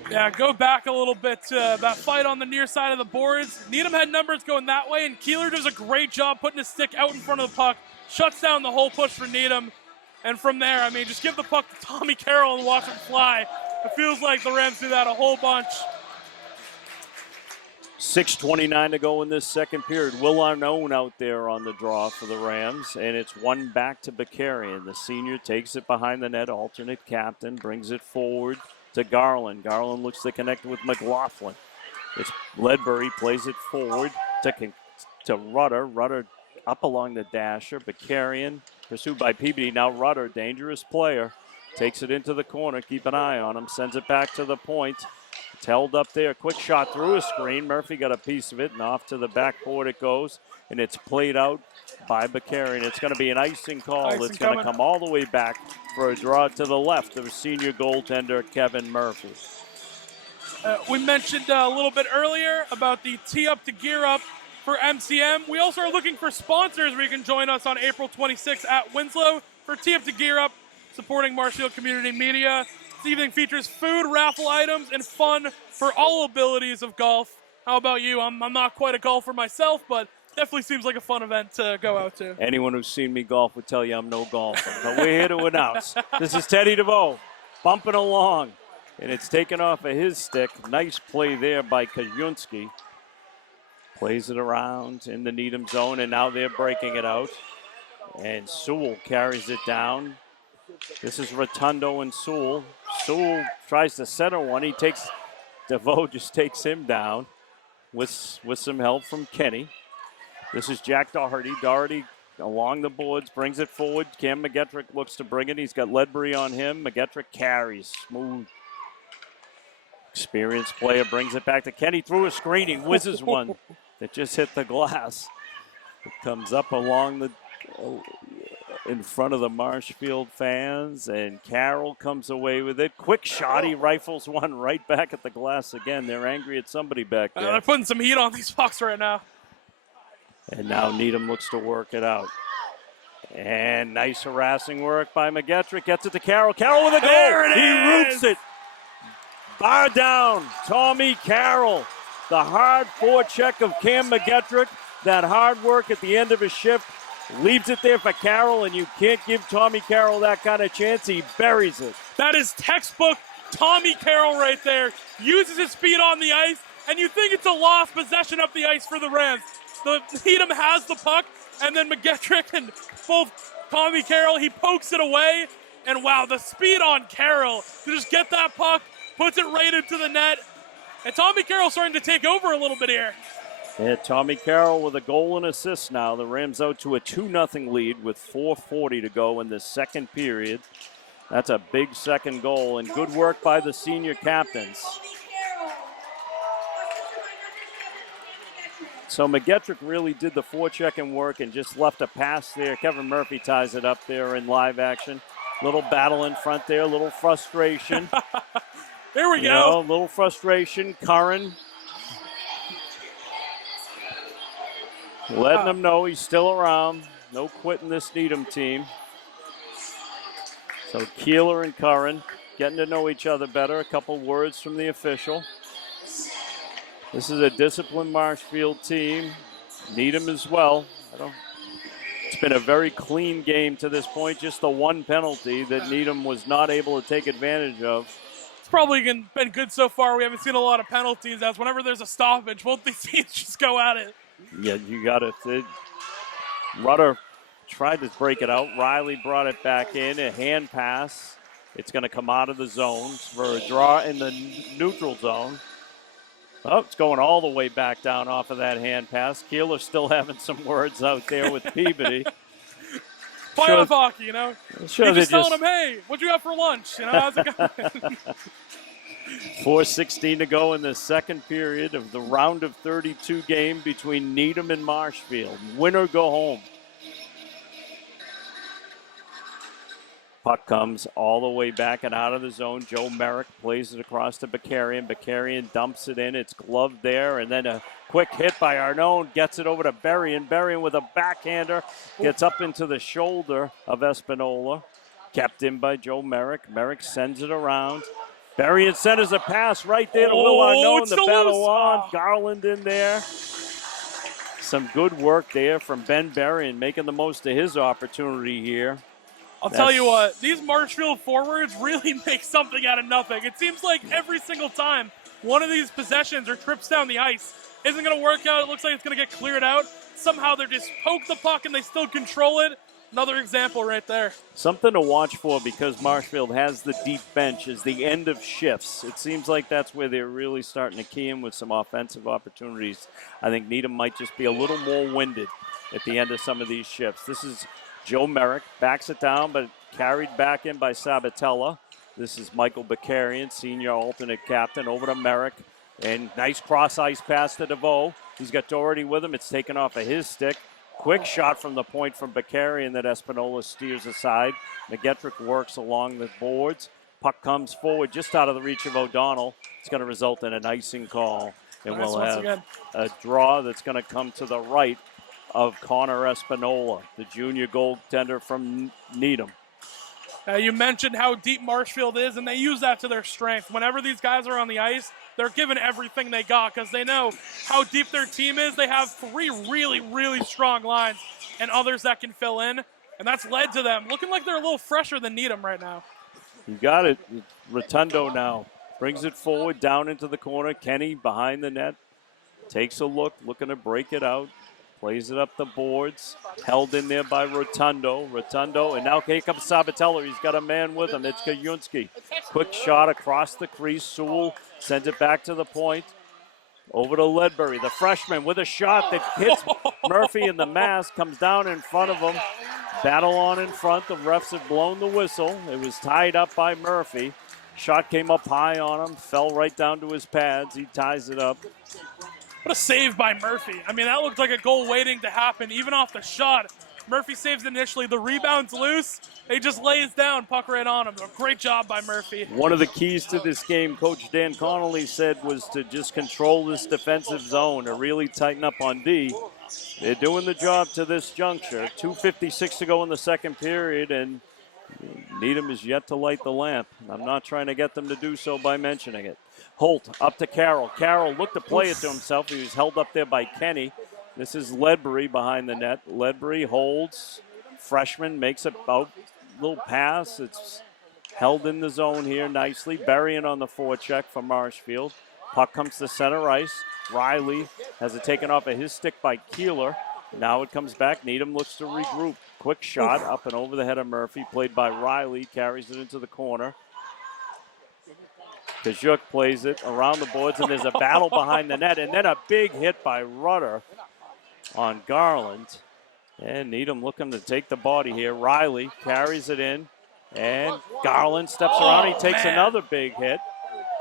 Yeah, go back a little bit to that fight on the near side of the boards. Needham had numbers going that way, and Keeler does a great job putting his stick out in front of the puck. Shuts down the whole push for Needham. And from there, I mean, just give the puck to Tommy Carroll and watch him fly. It feels like the Rams do that a whole bunch. 6:29 to go in this second period. Will Arnone out there on the draw for the Rams, and it's one back to Bakarian. The senior takes it behind the net, alternate captain, brings it forward to Garland. Garland looks to connect with McLaughlin. It's Ledbury, plays it forward to Rudder. Rudder up along the dasher. Bakarian pursued by Peabody. Now Rudder, dangerous player, takes it into the corner. Keep an eye on him. Sends it back to the point. It's held up there. Quick shot through a screen. Murphy got a piece of it, and off to the backboard it goes. And it's played out by Bakarian. It's going to be an icing call. It's going to come all the way back for a draw to the left of senior goaltender Kevin Murphy. We mentioned a little bit earlier about the Tee Up to Gear Up for MCM. We also are looking for sponsors where you can join us on April 26th at Winslow for Tee Up to Gear Up, supporting Marshfield Community Media. This evening features food, raffle items, and fun for all abilities of golf. How about you? I'm not quite a golfer myself, but definitely seems like a fun event to go out to. Anyone who's seen me golf would tell you I'm no golfer, but we're here to announce. This is Teddy DeVoe bumping along, and it's taken off of his stick. Nice play there by Kajunski. Plays it around in the Needham zone, and now they're breaking it out. And Sewell carries it down. This is Rotundo and Sewell. Sewell tries to center one. DeVoe just takes him down with some help from Kenny. This is Jack Doherty. Doherty along the boards, brings it forward. Cam McGettrick looks to bring it. He's got Ledbury on him. McGettrick carries. Smooth. Experienced player brings it back to Kenny. Through a screen. He whizzes one that just hit the glass. It comes up along the in front of the Marshfield fans, and Carroll comes away with it. Quick shot. He rifles one right back at the glass again. They're angry at somebody back there. They're putting some heat on these pucks right now. And now Needham looks to work it out. And nice harassing work by McGettrick. Gets it to Carroll. Carroll with a goal. There it is. He roots it. Bar down. Tommy Carroll. The hard forecheck of Cam McGettrick. That hard work at the end of his shift. Leaves it there for Carroll, and you can't give Tommy Carroll that kind of chance. He buries it. That is textbook Tommy Carroll right there. Uses his speed on the ice, and you think it's a lost possession up the ice for the Rams. The Needham has the puck, and then McGettrick and both Tommy Carroll, he pokes it away. And wow, the speed on Carroll to just get that puck, puts it right into the net. And Tommy Carroll starting to take over a little bit here. Yeah, Tommy Carroll with a goal and assist now. The Rams out to a 2-0 lead with 4:40 to go in the second period. That's a big second goal, and good work by the senior captains. So McGettrick really did the forechecking work and just left a pass there. Kevin Murphy ties it up there in live action. Little battle in front there, little frustration. There we go. A little frustration. Curran Letting him know he's still around. No quitting this Needham team. So Keeler and Curran getting to know each other better. A couple words from the official. This is a disciplined Marshfield team. Needham as well. It's been a very clean game to this point. Just the one penalty that Needham was not able to take advantage of. It's probably been good so far. We haven't seen a lot of penalties, as whenever there's a stoppage, both these teams just go at it. Yeah, you got it. Rudder tried to break it out. Riley brought it back in. A hand pass. It's going to come out of the zone for a draw in the neutral zone. Oh, it's going all the way back down off of that hand pass. Keeler's still having some words out there with Peabody. Playoff hockey, you know. Sure, You're just telling him, hey, what you got for lunch? You know, how's it going? 4:16 to go in the second period of the round of 32 game between Needham and Marshfield. Winner go home. Puck comes all the way back and out of the zone. Joe Merrick plays it across to Bakarian. Bakarian dumps it in. It's gloved there. And then a quick hit by Arnone. Gets it over to Berrien. Berrien with a backhander. Gets up into the shoulder of Espinola. Kept in by Joe Merrick. Merrick sends it around. Berrien centers a pass right there to Will Arnone. The battle on. Garland in there. Some good work there from Ben Berrien, making the most of his opportunity here. I'll tell you what, these Marshfield forwards really make something out of nothing. It seems like every single time one of these possessions or trips down the ice isn't going to work out. It looks like it's going to get cleared out. Somehow they just poke the puck and they still control it. Another example right there. Something to watch for, because Marshfield has the deep bench, is the end of shifts. It seems like that's where they're really starting to key in with some offensive opportunities. I think Needham might just be a little more winded at the end of some of these shifts. This is Joe Merrick, backs it down, but carried back in by Sabatella. This is Michael Bakarian, senior alternate captain, over to Merrick. And nice cross-ice pass to DeVoe. He's got Doherty with him. It's taken off of his stick. Quick shot from the point from Bakarian that Espinola steers aside. McGettrick works along the boards. Puck comes forward just out of the reach of O'Donnell. It's going to result in an icing call. And we'll have a draw that's going to come to the right of Connor Espinola, the junior goaltender from Needham. You mentioned how deep Marshfield is, and they use that to their strength. Whenever these guys are on the ice, they're giving everything they got because they know how deep their team is. They have three really, really strong lines and others that can fill in, and that's led to them looking like they're a little fresher than Needham right now. You got it. Rotundo now brings it forward down into the corner. Kenny behind the net takes a look, looking to break it out. Plays it up the boards. Held in there by Rotundo. Rotundo, and now here comes Sabatella. He's got a man with him. It's Kajunski. Quick shot across the crease. Sewell sends it back to the point. Over to Ledbury, the freshman, with a shot that hits Murphy in the mask. Comes down in front of him. Battle on in front. The refs have blown the whistle. It was tied up by Murphy. Shot came up high on him. Fell right down to his pads. He ties it up. What a save by Murphy. I mean, that looked like a goal waiting to happen, even off the shot. Murphy saves initially. The rebound's loose. He just lays down, puck right on him. A great job by Murphy. One of the keys to this game, Coach Dan Connolly said, was to just control this defensive zone, to really tighten up on D. They're doing the job to this juncture. 2:56 to go in the second period, and Needham is yet to light the lamp. I'm not trying to get them to do so by mentioning it. Holt up to Carroll. Carroll looked to play it to himself. He was held up there by Kenny. This is Ledbury behind the net. Ledbury holds. Freshman makes a little pass. It's held in the zone here nicely. Berrien on the forecheck for Marshfield. Puck comes to center ice. Riley has it taken off of his stick by Keeler. Now it comes back. Needham looks to regroup. Quick shot up and over the head of Murphy. Played by Riley. Carries it into the corner. Kajuk plays it around the boards, and there's a battle behind the net. And then a big hit by Rudder on Garland. And Needham looking to take the body here. Riley carries it in. And Garland steps around. He takes another big hit.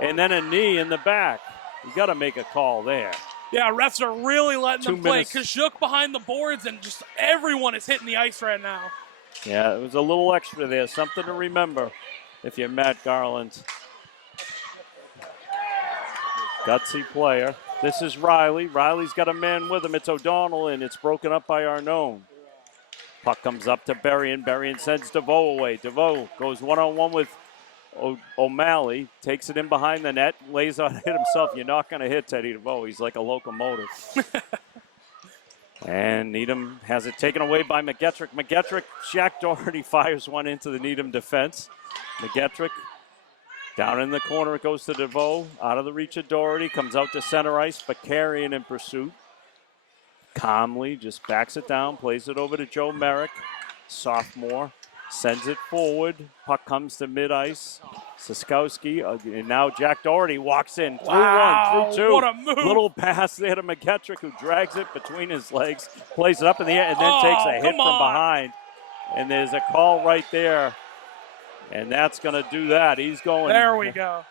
And then a knee in the back. You got to make a call there. Yeah, refs are really letting them play. minutes. Kajuk behind the boards, and just everyone is hitting the ice right now. Yeah, it was a little extra there. Something to remember if you're Matt Garland. Gutsy player. This is Riley. Riley's got a man with him. It's O'Donnell, and it's broken up by Arnone. Puck comes up to Berrien. Berrien sends DeVoe away. DeVoe goes one-on-one with O'Malley, takes it in behind the net, lays on it himself. You're not going to hit Teddy DeVoe. He's like a locomotive. And Needham has it taken away by McGettrick. McGettrick, Jack Doherty fires one into the Needham defense. McGettrick down in the corner. It goes to DeVoe. Out of the reach of Doherty. Comes out to center ice. Bakarian in pursuit. Calmly just backs it down. Plays it over to Joe Merrick. Sophomore. Sends it forward. Puck comes to mid-ice. Siskowski. And now Jack Doherty walks in. Through one, through two. What a move. Little pass there to McGettrick, who drags it between his legs. Plays it up in the air and then takes a hit from behind. And there's a call right there. And that's going to do that. He's going. There we go.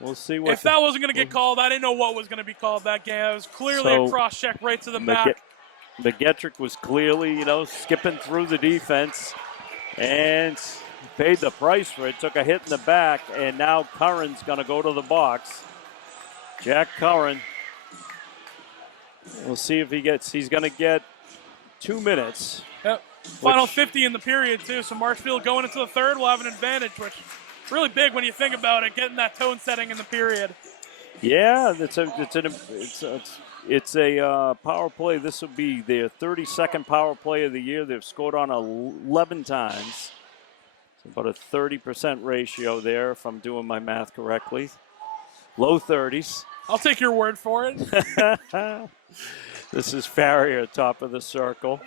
We'll see what. If that wasn't going to get called, I didn't know what was going to be called that game. It was clearly a cross-check right to the back. McGettrick was clearly, skipping through the defense and paid the price for it. Took a hit in the back, and now Curran's going to go to the box. Jack Curran. We'll see if he's going to get 2 minutes. Yep. Final 50 in the period, too. So Marshfield going into the third will have an advantage, which is really big when you think about it, getting that tone setting in the period. Yeah, it's a power play. This will be their 32nd power play of the year. They've scored on 11 times. It's about a 30% ratio there, if I'm doing my math correctly. Low 30s. I'll take your word for it. This is Farrier, top of the circle.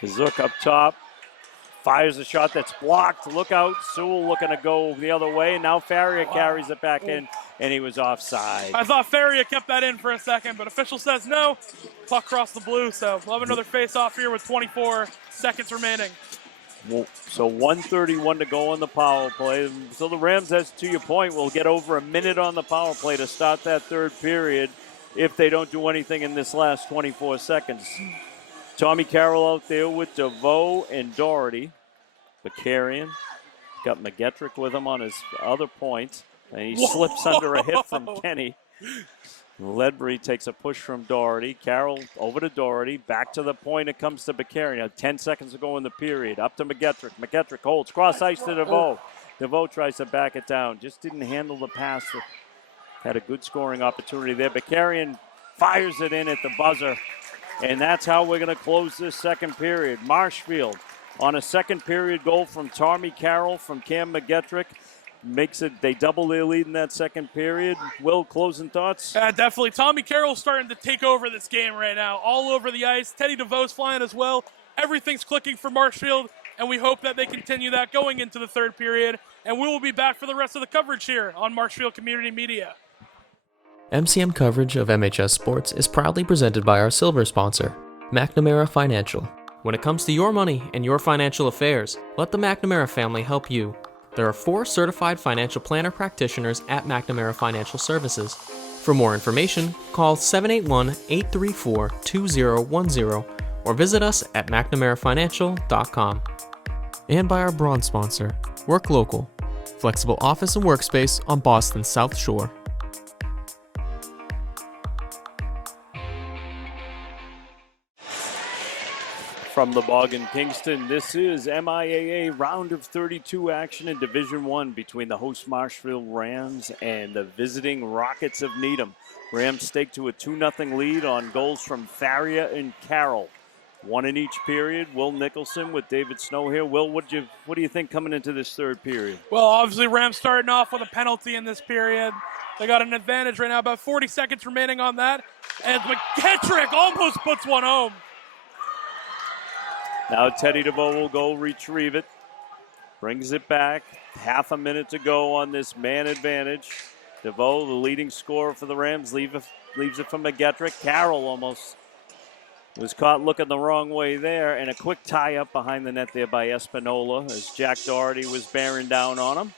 Kazook up top. Fires a shot that's blocked. Look out. Sewell looking to go the other way. Now Farrier carries it back in, and he was offside. I thought Farrier kept that in for a second, but official says no. Puck crossed the blue, so we'll have another face-off here with 24 seconds remaining. So 1:31 to go on the power play. So the Rams, as to your point, will get over a minute on the power play to start that third period if they don't do anything in this last 24 seconds. Tommy Carroll out there with DeVoe and Doherty. Bakarian got McGettrick with him on his other point, and he slips under a hit from Kenny. Ledbury takes a push from Doherty. Carroll over to Doherty. Back to the point. It comes to Bakarian. Now 10 seconds to go in the period. Up to McGettrick. McGettrick holds. Cross ice to DeVoe. DeVoe tries to back it down. Just didn't handle the pass. Had a good scoring opportunity there. Bakarian fires it in at the buzzer. And that's how we're going to close this second period. Marshfield on a second period goal from Tommy Carroll from Cam McGettrick. Makes it, they double their lead in that second period. Will, closing thoughts? Definitely. Tommy Carroll's starting to take over this game right now. All over the ice. Teddy DeVoe's flying as well. Everything's clicking for Marshfield, and we hope that they continue that going into the third period. And we will be back for the rest of the coverage here on Marshfield Community Media. MCM coverage of MHS Sports is proudly presented by our silver sponsor, McNamara Financial. When it comes to your money and your financial affairs, let the McNamara family help you. There are 4 certified financial planner practitioners at McNamara Financial Services. For more information, call 781-834-2010 or visit us at McNamaraFinancial.com. And by our bronze sponsor, Work Local, flexible office and workspace on Boston's South Shore. From the Bog in Kingston, this is MIAA round of 32 action in Division I between the host Marshfield Rams and the visiting Rockets of Needham. Rams stake to a 2-0 lead on goals from Farrier and Carroll. One in each period. Will Nicholson with David Snow here. Will, what do you think coming into this third period? Well, obviously Rams starting off with a penalty in this period. They got an advantage right now, about 40 seconds remaining on that. And McGettrick almost puts one home. Now Teddy DeVoe will go retrieve it. Brings it back. Half a minute to go on this man advantage. DeVoe, the leading scorer for the Rams, leaves it for McGettrick. Carroll almost was caught looking the wrong way there. And a quick tie-up behind the net there by Espinola as Jack Doherty was bearing down on him.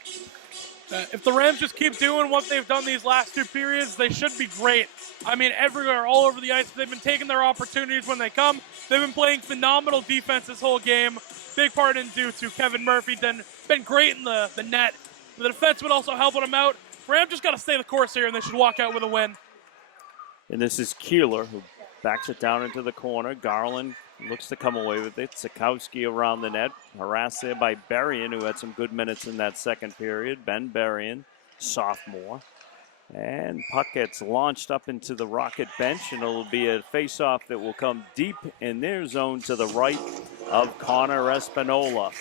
If the Rams just keep doing what they've done these last 2 periods, they should be great. I mean, everywhere, all over the ice, they've been taking their opportunities when they come. They've been playing phenomenal defense this whole game. Big part in due to Kevin Murphy. Been great in the net. The defenseman also helping him out. Ram just got to stay the course here, and they should walk out with a win. And this is Keeler, who backs it down into the corner. Garland looks to come away with it. Sikowski around the net, harassed there by Berrien, who had some good minutes in that second period. Ben Berrien, sophomore. And puck gets launched up into the Rocket bench, and it'll be a face-off that will come deep in their zone to the right of Connor Espinola.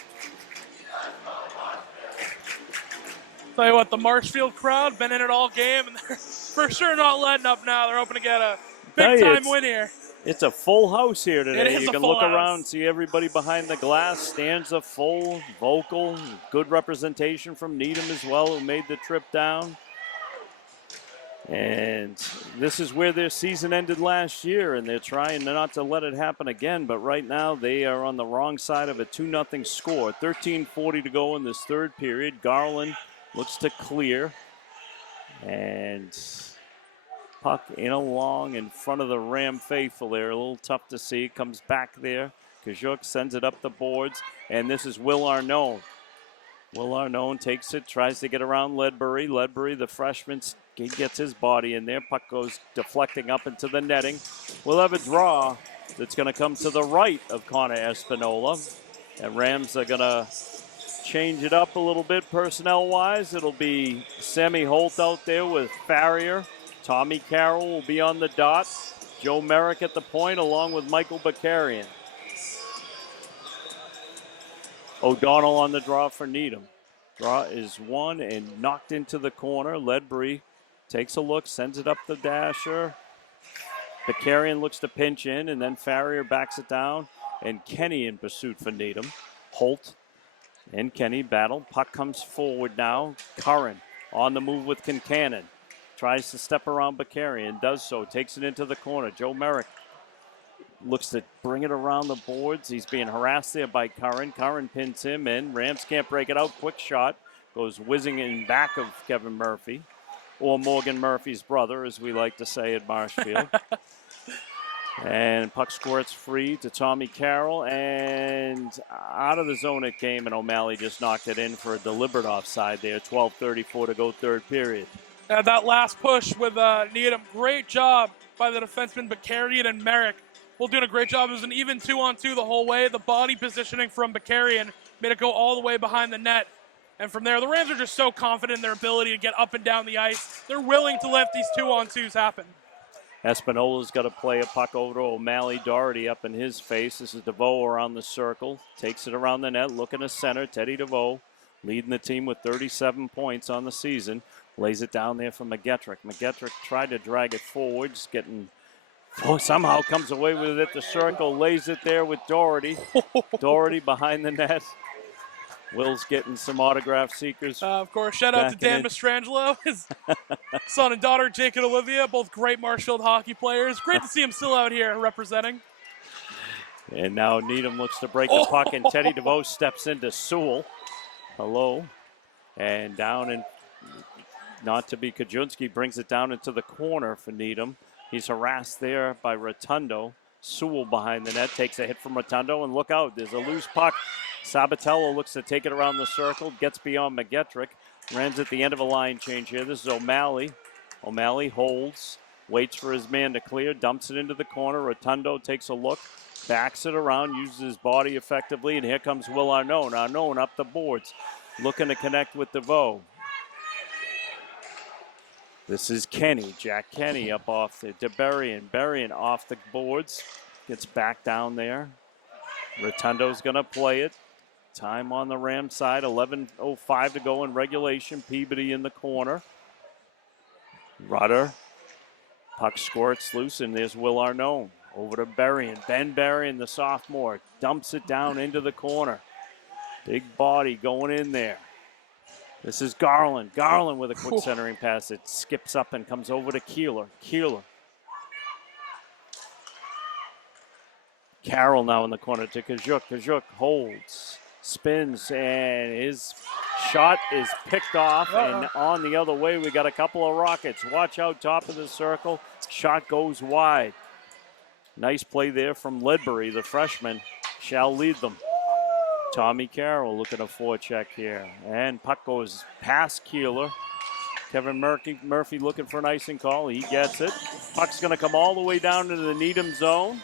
Tell you what, the Marshfield crowd been in it all game, and they're for sure not letting up now. They're hoping to get a big-time win here. It's a full house here today. It is You can look around, see everybody behind the glass. Stands are full, vocal, good representation from Needham as well, who made the trip down. And this is where their season ended last year, and they're trying not to let it happen again. But right now, they are on the wrong side of a 2-0 score. 13:40 to go in this third period. Garland looks to clear. And puck in along in front of the Ram faithful there. A little tough to see. Comes back there. Kajuk sends it up the boards. And this is Will Arnone. Will Arnone takes it, tries to get around Ledbury. Ledbury, the freshman, he gets his body in there. Puck goes deflecting up into the netting. We'll have a draw that's going to come to the right of Connor Espinola. And Rams are going to change it up a little bit personnel-wise. It'll be Sammy Holt out there with Farrier. Tommy Carroll will be on the dot. Joe Merrick at the point along with Michael Bakarian. O'Donnell on the draw for Needham. Draw is won and knocked into the corner. Ledbury takes a look, sends it up the dasher. Bakarian looks to pinch in, and then Farrier backs it down. And Kenny in pursuit for Needham. Holt and Kenny battle. Puck comes forward now. Curran on the move with Kincannon. Tries to step around Bakarian, does so, takes it into the corner. Joe Merrick looks to bring it around the boards. He's being harassed there by Curran. Curran pins him in. Rams can't break it out. Quick shot goes whizzing in back of Kevin Murphy, or Morgan Murphy's brother, as we like to say at Marshfield. And puck squirts free to Tommy Carroll, and out of the zone it came, and O'Malley just knocked it in for a deliberate offside there. 12:34 to go, third period. That last push with Needham, great job by the defenseman Bakarian and Merrick. Both doing a great job. It was an even 2-on-2 the whole way. The body positioning from Bakarian made it go all the way behind the net. And from there, the Rams are just so confident in their ability to get up and down the ice. They're willing to let these 2-on-2s happen. Espinola's got to play a puck over to O'Malley. Doherty up in his face. This is DeVoe around the circle. Takes it around the net, looking to center. Teddy DeVoe leading the team with 37 points on the season. Lays it down there for McGettrick. McGettrick tried to drag it forward, just getting... somehow comes away with it at the circle. Lays it there with Doherty. Doherty behind the net. Will's getting some autograph seekers. Of course, shout out to Dan Mastrangelo, his son and daughter, Jake and Olivia, both great Marshfield hockey players. Great to see him still out here representing. And now Needham looks to break the puck, and Teddy DeVoe steps into Sewell. Hello. And down, and not to be Kajunski, brings it down into the corner for Needham. He's harassed there by Rotundo. Sewell behind the net, takes a hit from Rotundo, and look out, there's a loose puck. Sabatello looks to take it around the circle, gets beyond McGettrick. Rams at the end of a line change here. This is O'Malley. O'Malley holds, waits for his man to clear, dumps it into the corner. Rotundo takes a look, backs it around, uses his body effectively, and here comes Will Arnone. Arnone up the boards, looking to connect with DeVoe. This is Kenny, Jack Kenny up off the Berrien. Berrien off the boards, gets back down there. Rotundo's going to play it. Time on the Ram side, 11:05 to go in regulation. Peabody in the corner. Rudder. Puck squirts loose, and there's Will Arnone. Over to Berrien. Ben Berrien, the sophomore, dumps it down into the corner. Big body going in there. This is Garland. Garland with a quick centering pass. It skips up and comes over to Keeler. Keeler. Carroll now in the corner to Kajuk. Kajuk holds, spins, and his shot is picked off. And on the other way, we got a couple of Rockets. Watch out, top of the circle. Shot goes wide. Nice play there from Ledbury, the freshman. Shall lead them. Tommy Carroll looking a forecheck here. And puck goes past Keeler. Kevin Murphy looking for an icing call. He gets it. Puck's going to come all the way down into the Needham zone.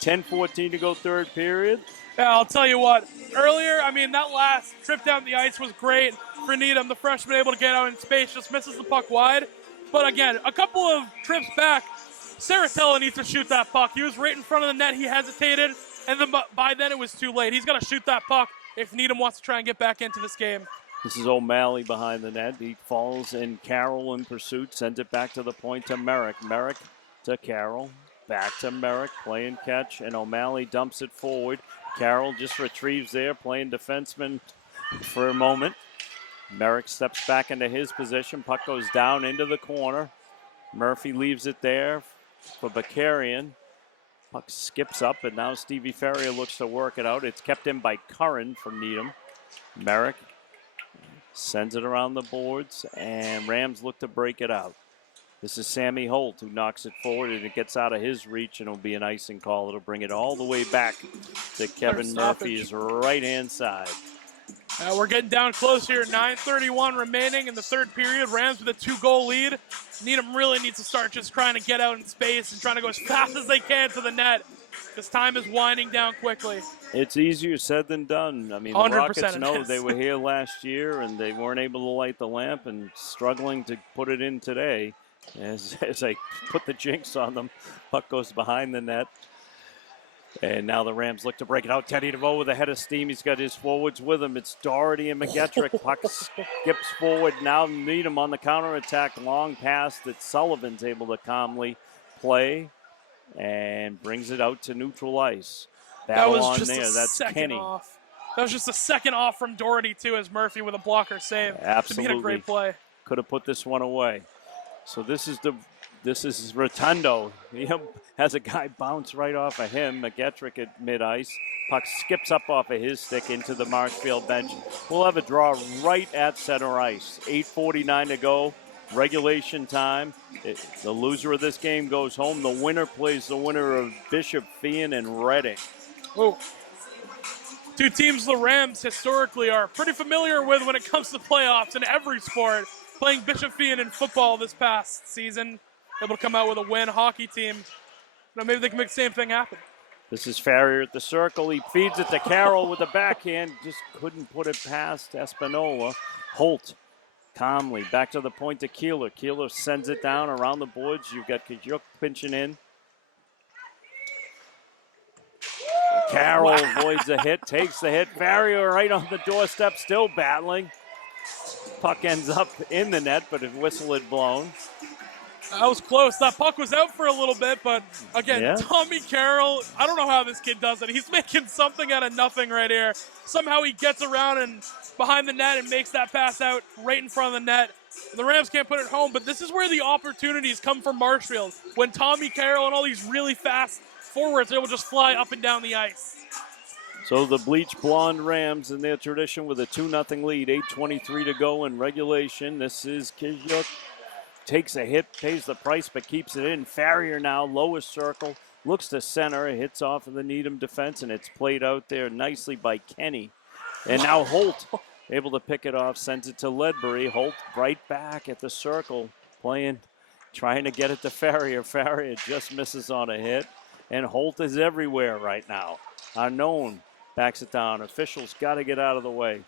10:14 to go third period. Yeah, I'll tell you what. Earlier, that last trip down the ice was great for Needham. The freshman able to get out in space, just misses the puck wide. But again, a couple of trips back, Saratella needs to shoot that puck. He was right in front of the net. He hesitated, and then by then it was too late. He's got to shoot that puck if Needham wants to try and get back into this game. This is O'Malley behind the net. He falls, and Carroll in pursuit sends it back to the point to Merrick. Merrick to Carroll. Back to Merrick, playing catch, and O'Malley dumps it forward. Carroll just retrieves there, playing defenseman for a moment. Merrick steps back into his position. Puck goes down into the corner. Murphy leaves it there for Bakarian. Puck skips up, and now Stevie Ferrier looks to work it out. It's kept in by Curran from Needham. Merrick sends it around the boards, and Rams look to break it out. This is Sammy Holt who knocks it forward, and it gets out of his reach, and it'll be an icing call. It'll bring it all the way back to Kevin Murphy's right-hand side. We're getting down close here. 9:31 remaining in the third period. Rams with a 2-goal lead. Needham really needs to start just trying to get out in space and trying to go as fast as they can to the net, because time is winding down quickly. It's easier said than done. The Rockets know they were here last year, and they weren't able to light the lamp, and struggling to put it in today. As I put the jinx on them, puck goes behind the net. And now the Rams look to break it out. Teddy DeVoe with a head of steam. He's got his forwards with him. It's Doherty and McGettrick. Puck skips forward. Now Needham on the counterattack. Long pass that Sullivan's able to calmly play and brings it out to neutral ice. That was just there. That's Kenny. Off. That was just a second off from Doherty, too, as Murphy with a blocker save. Absolutely. To be a great play. Could have put this one away. So this is Rotundo. He has a guy bounce right off of him. McGettrick at mid-ice. Puck skips up off of his stick into the Marshfield bench. We'll have a draw right at center ice. 8:49 to go. Regulation time. The loser of this game goes home. The winner plays the winner of Bishop Feion and Reading. Oh. Two teams the Rams historically are pretty familiar with when it comes to playoffs in every sport. Playing Bishop Feion in football this past season, able to come out with a win. Hockey team, maybe they can make the same thing happen. This is Farrier at the circle. He feeds it to Carroll with the backhand. Just couldn't put it past Espinola. Holt calmly back to the point to Keeler. Keeler sends it down around the boards. You've got Kajuk pinching in. Carroll avoids the hit, takes the hit. Farrier right on the doorstep, still battling. Puck ends up in the net, but his whistle had blown. That was close. That puck was out for a little bit, but again, Tommy Carroll, I don't know how this kid does it. He's making something out of nothing right here. Somehow he gets around and behind the net and makes that pass out right in front of the net. The Rams can't put it home, but this is where the opportunities come from Marshfield. When Tommy Carroll and all these really fast forwards are able to just fly up and down the ice. So the bleach blonde Rams in their tradition with a 2-0 lead, 8:23 to go in regulation. This is Kajuk. Takes a hit, pays the price, but keeps it in. Farrier now, lowest circle, looks to center, hits off of the Needham defense, and it's played out there nicely by Kenny. And now Holt, able to pick it off, sends it to Ledbury. Holt right back at the circle, trying to get it to Farrier. Farrier just misses on a hit, and Holt is everywhere right now. Unknown backs it down. Officials got to get out of the way.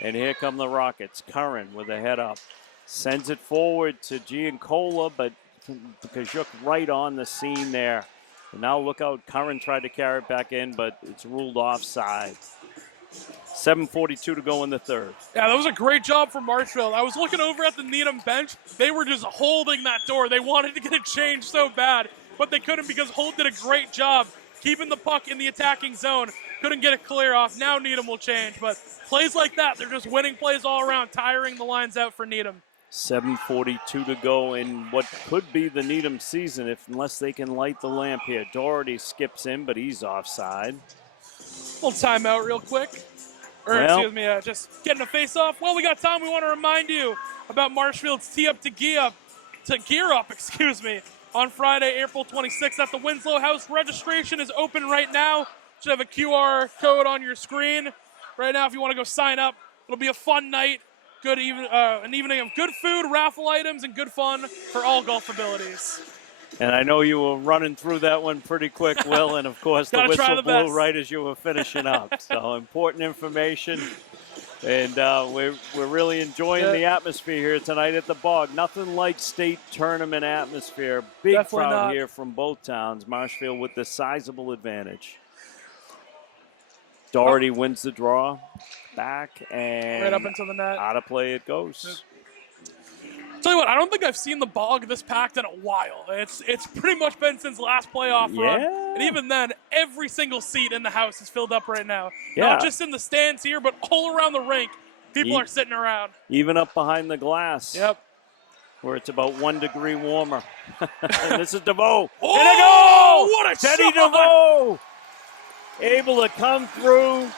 And here come the Rockets. Curran with a head up. Sends it forward to Giancola, but Kajuk right on the scene there. And now look out. Curran tried to carry it back in, but it's ruled offside. 7:42 to go in the third. Yeah, that was a great job from Marshfield. I was looking over at the Needham bench. They were just holding that door. They wanted to get it changed so bad, but they couldn't because Holt did a great job keeping the puck in the attacking zone. Couldn't get it clear off. Now Needham will change, but plays like that, they're just winning plays all around, tiring the lines out for Needham. 7:42 to go in what could be the Needham season unless they can light the lamp here. Doherty skips in, but he's offside. Little timeout real quick. Just getting a face-off. Well, we got time. We want to remind you about Marshfield's Tee Up to Gear Up, on Friday, April 26th at the Winslow House. Registration is open right now. Should have a QR code on your screen right now if you want to go sign up. It'll be a fun night. an evening of good food, raffle items, and good fun for all golf abilities. And I know you were running through that one pretty quick, Will, and of course the whistle blew right as you were finishing up. So important information, and we're really enjoying the atmosphere here tonight at the Bog. Nothing like state tournament atmosphere. Big Definitely crowd not. here from both towns. Marshfield with the sizable advantage. Doherty wins the draw, back, and Right up into the net. out of play it goes. Tell you what, I don't think I've seen the Bog this packed in a while. It's pretty much been since last playoff run. And even then, every single seat in the house is filled up right now. Not just in the stands here, but all around the rink. People are sitting around. Even up behind the glass. Yep. Where it's about 1 degree warmer. And this is DeVoe. Oh, and a goal! What a Teddy shot! DeVoe able to come through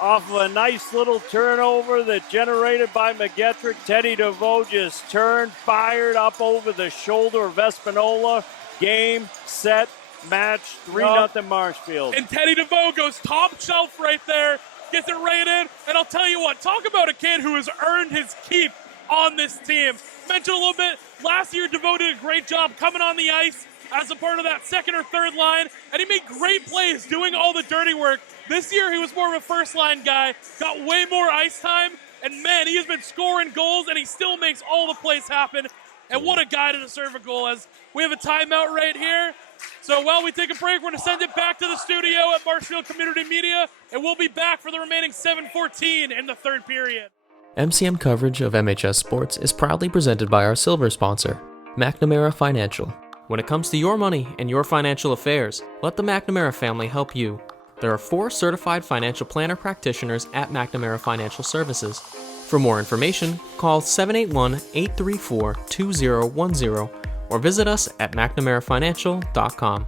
off of a nice little turnover that generated by McGettrick. Teddy DeVoe just turned, fired up over the shoulder of Espinola. Game, set, match, 3-0 Marshfield. And Teddy DeVoe goes top shelf right there, gets it right in. And I'll tell you what, talk about a kid who has earned his keep on this team. Mentioned a little bit, last year DeVoe did a great job coming on the ice as a part of that second or third line, and he made great plays doing all the dirty work. This year he was more of a first-line guy, got way more ice time, and man, he has been scoring goals, and he still makes all the plays happen. And what a guy to deserve a goal, as we have a timeout right here. So while we take a break, we're going to send it back to the studio at Marshfield Community Media, and we'll be back for the remaining 7:14 in the third period. MCM coverage of MHS Sports is proudly presented by our silver sponsor, McNamara Financial. When it comes to your money and your financial affairs, let the McNamara family help you. There are 4 certified financial planner practitioners at McNamara Financial Services. For more information, call 781-834-2010 or visit us at McNamaraFinancial.com.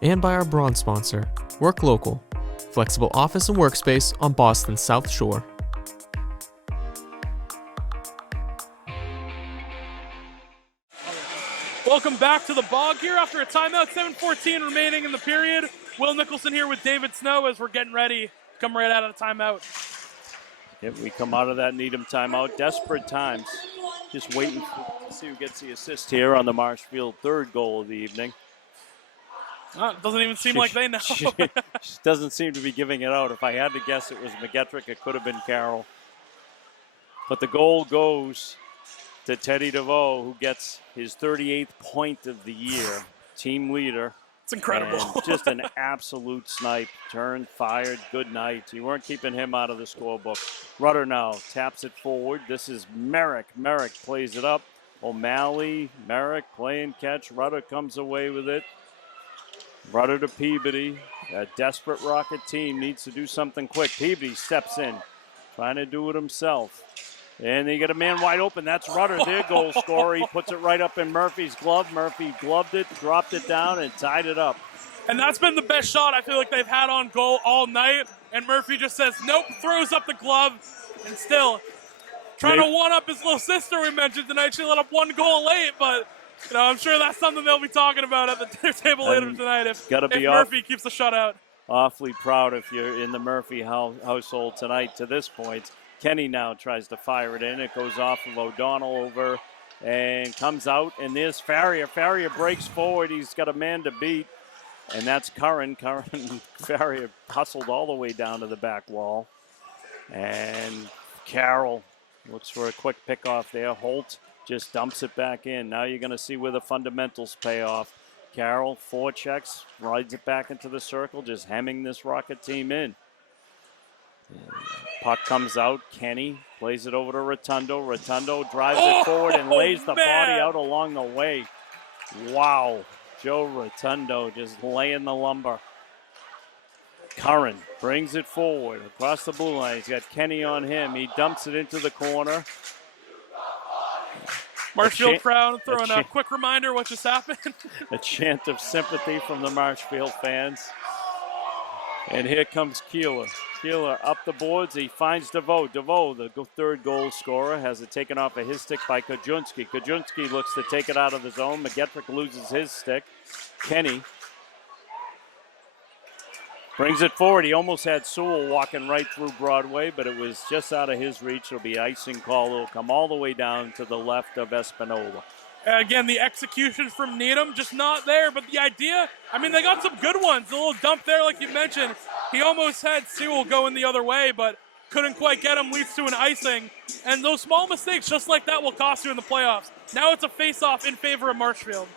And by our bronze sponsor, Work Local, flexible office and workspace on Boston's South Shore. Welcome back to the Bog here after a timeout, 7:14 remaining in the period. Will Nicholson here with David Snow as we're getting ready to come right out of the timeout. Yep, we come out of that Needham timeout. Desperate times. Just waiting to see who gets the assist here on the Marshfield third goal of the evening. It doesn't even seem like they know. She doesn't seem to be giving it out. If I had to guess, it was McGettrick. It could have been Carroll. But the goal goes to Teddy DeVoe, who gets his 38th point of the year, team leader. It's incredible. And just an absolute snipe. Turned, fired, good night. You weren't keeping him out of the scorebook. Rudder now taps it forward. This is Merrick. Merrick plays it up. O'Malley, Merrick playing catch. Rudder comes away with it. Rudder to Peabody. A desperate Rocket team needs to do something quick. Peabody steps in, trying to do it himself. And they get a man wide open. That's Rudder, their goal scorer. He puts it right up in Murphy's glove. Murphy gloved it, dropped it down, and tied it up. And that's been the best shot I feel like they've had on goal all night. And Murphy just says, nope, throws up the glove, and still trying to one-up his little sister we mentioned tonight. She let up 1 goal late, but I'm sure that's something they'll be talking about at the dinner table later tonight if Murphy keeps the shutout. Awfully proud if you're in the Murphy household tonight to this point. Kenny now tries to fire it in. It goes off of O'Donnell over and comes out. And there's Farrier. Farrier breaks forward. He's got a man to beat. And that's Curran. Farrier hustled all the way down to the back wall. And Carroll looks for a quick pickoff there. Holt just dumps it back in. Now you're going to see where the fundamentals pay off. Carroll, 4 checks, rides it back into the circle, just hemming this Rocket team in. Puck comes out. Kenny plays it over to Rotundo. Rotundo drives it forward and lays the body out along the way. Wow. Joe Rotundo just laying the lumber. Curran brings it forward across the blue line. He's got Kenny on him. He dumps it into the corner. Marshfield crowd throwing a quick reminder what just happened. A chant of sympathy from the Marshfield fans. And here comes Keeler. Keeler up the boards. He finds DeVoe. DeVoe, the third goal scorer, has it taken off of his stick by Kajunski. Kajunski looks to take it out of the zone. McGettrick loses his stick. Kenny Brings it forward. He almost had Sewell walking right through Broadway, but it was just out of his reach. It'll be icing call. It'll come all the way down to the left of Espinola. Again, the execution from Needham, just not there, but the idea, I mean, they got some good ones. A little dump there, like you mentioned. He almost had Sewell going the other way, but couldn't quite get him, leads to an icing. And those small mistakes, just like that, will cost you in the playoffs. Now it's a face-off in favor of Marshfield.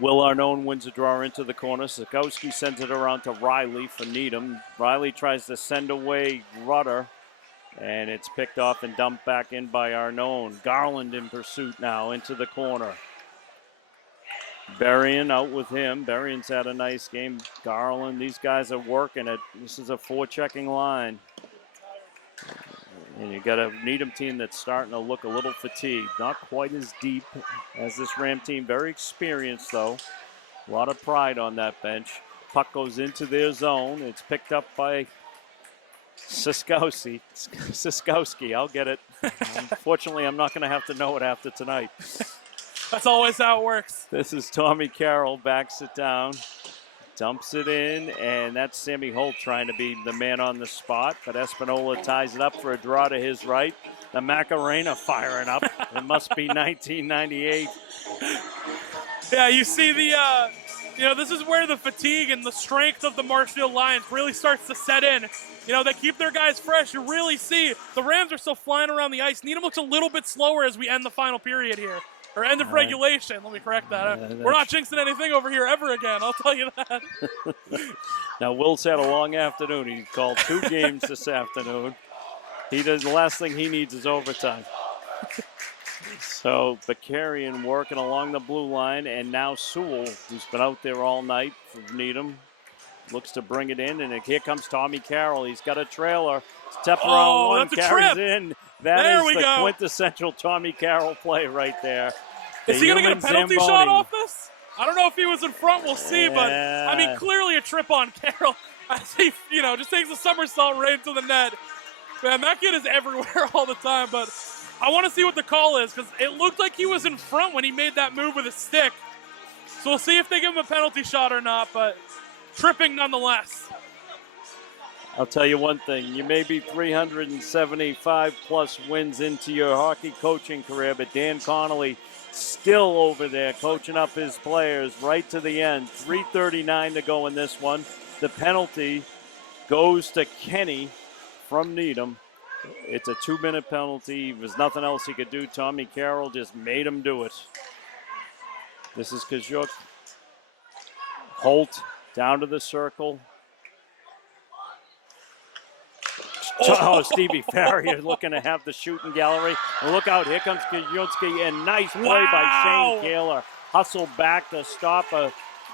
Will Arnone wins a draw into the corner. Sikowski sends it around to Riley for Needham. Riley tries to send away Rudder, and it's picked off and dumped back in by Arnone. Garland in pursuit now into the corner. Berrien out with him. Berrien's had a nice game. Garland, these guys are working it. This is a four-checking line. And you got a Needham team that's starting to look a little fatigued. Not quite as deep as this Ram team. Very experienced, though. A lot of pride on that bench. Puck goes into their zone. It's picked up by Siskowski. Siskowski, I'll get it. Unfortunately, I'm not going to have to know it after tonight. That's always how it works. This is Tommy Carroll, backs it down, dumps it in, and that's Sammy Holt trying to be the man on the spot, but Espinola ties it up for a draw to his right. The Macarena firing up. It must be 1998. Yeah, you see the, this is where the fatigue and the strength of the Marshfield Lions really starts to set in. They keep their guys fresh. You really see the Rams are still flying around the ice. Needham looks a little bit slower as we end the final period here. Or end of regulation. Let me correct that. We're not jinxing anything over here ever again, I'll tell you that. Now, Will's had a long afternoon. He called 2 games this afternoon. The last thing he needs is overtime. So, Bakarian working along the blue line, and now Sewell, who's been out there all night for Needham, looks to bring it in, and here comes Tommy Carroll. He's got a trailer. Step around one, carries in. That is the quintessential Tommy Carroll play right there. Is he going to get a penalty shot off this? I don't know if he was in front. We'll see, but, I mean, clearly a trip on Carroll as he, just takes a somersault right into the net. Man, that kid is everywhere all the time, but I want to see what the call is because it looked like he was in front when he made that move with his stick. So we'll see if they give him a penalty shot or not, but tripping nonetheless. I'll tell you one thing. You may be 375-plus wins into your hockey coaching career, but Dan Connolly still over there coaching up his players right to the end. 3:39 to go in this one. The penalty goes to Kenny from Needham. It's a 2-minute penalty. There's nothing else he could do. Tommy Carroll just made him do it. This is Kajuk. Holt down to the circle. Oh, Stevie Farrier looking to have the shooting gallery. And look out, here comes Kajunski, and nice play by Shane Kaler. Hustle back to stop a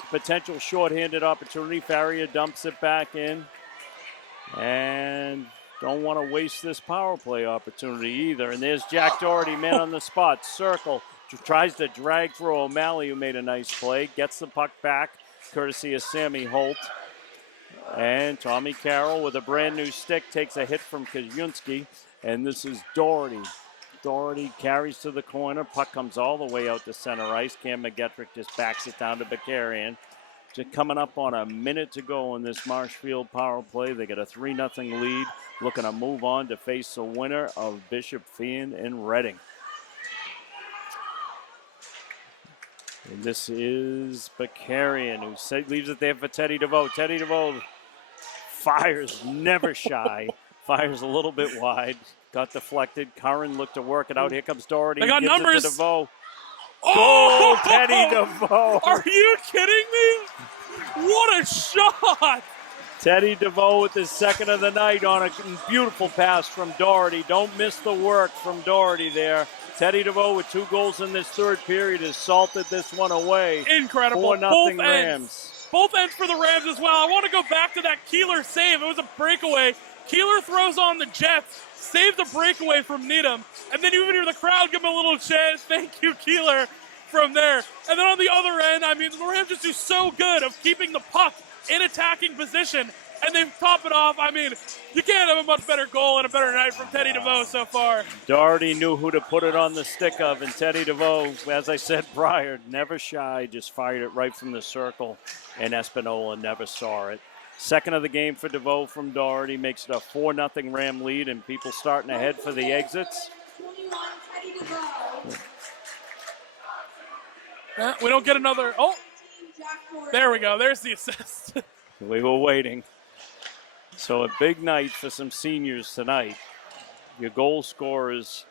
potential shorthanded opportunity. Farrier dumps it back in. And don't want to waste this power play opportunity either. And there's Jack Doherty, man on the spot. Circle, tries to drag through O'Malley, who made a nice play. Gets the puck back, courtesy of Sammy Holt. And Tommy Carroll with a brand new stick takes a hit from Kajunski. And this is Doherty. Doherty carries to the corner. Puck comes all the way out to center ice. Cam McGettrick just backs it down to Bakarian. Just coming up on a minute to go in this Marshfield power play. They get a 3-0 lead. Looking to move on to face the winner of Bishop Fien and Reading. And this is Bakarian, who leaves it there for Teddy DeVoe. Teddy DeVoe fires, never shy. Fires a little bit wide. Got deflected. Curran looked to work it out. Here comes Doherty. They got numbers. It to DeVoe. Oh, Teddy DeVoe. Are you kidding me? What a shot. Teddy DeVoe with his second of the night on a beautiful pass from Doherty. Don't miss the work from Doherty there. Teddy DeVoe with 2 goals in this third period has salted this one away. Incredible. 4-0 Rams. Both ends for the Rams as well. I want to go back to that Keeler save. It was a breakaway. Keeler throws on the Jets, saves a breakaway from Needham, and then you even hear the crowd give him a little chant. Thank you, Keeler, from there. And then on the other end, I mean, the Rams just do so good of keeping the puck in attacking position, and they top it off. I mean, you can't have a much better goal and a better night from Teddy DeVoe so far. Doherty knew who to put it on the stick of, and Teddy DeVoe, as I said prior, never shy, just fired it right from the circle, and Espinola never saw it. Second of the game for DeVoe from Doherty makes it a 4-0 Ram lead, and people starting ahead for the exits. We don't get another. Oh, there we go. There's the assist. We were waiting. So a big night for some seniors tonight. Your goal scorers,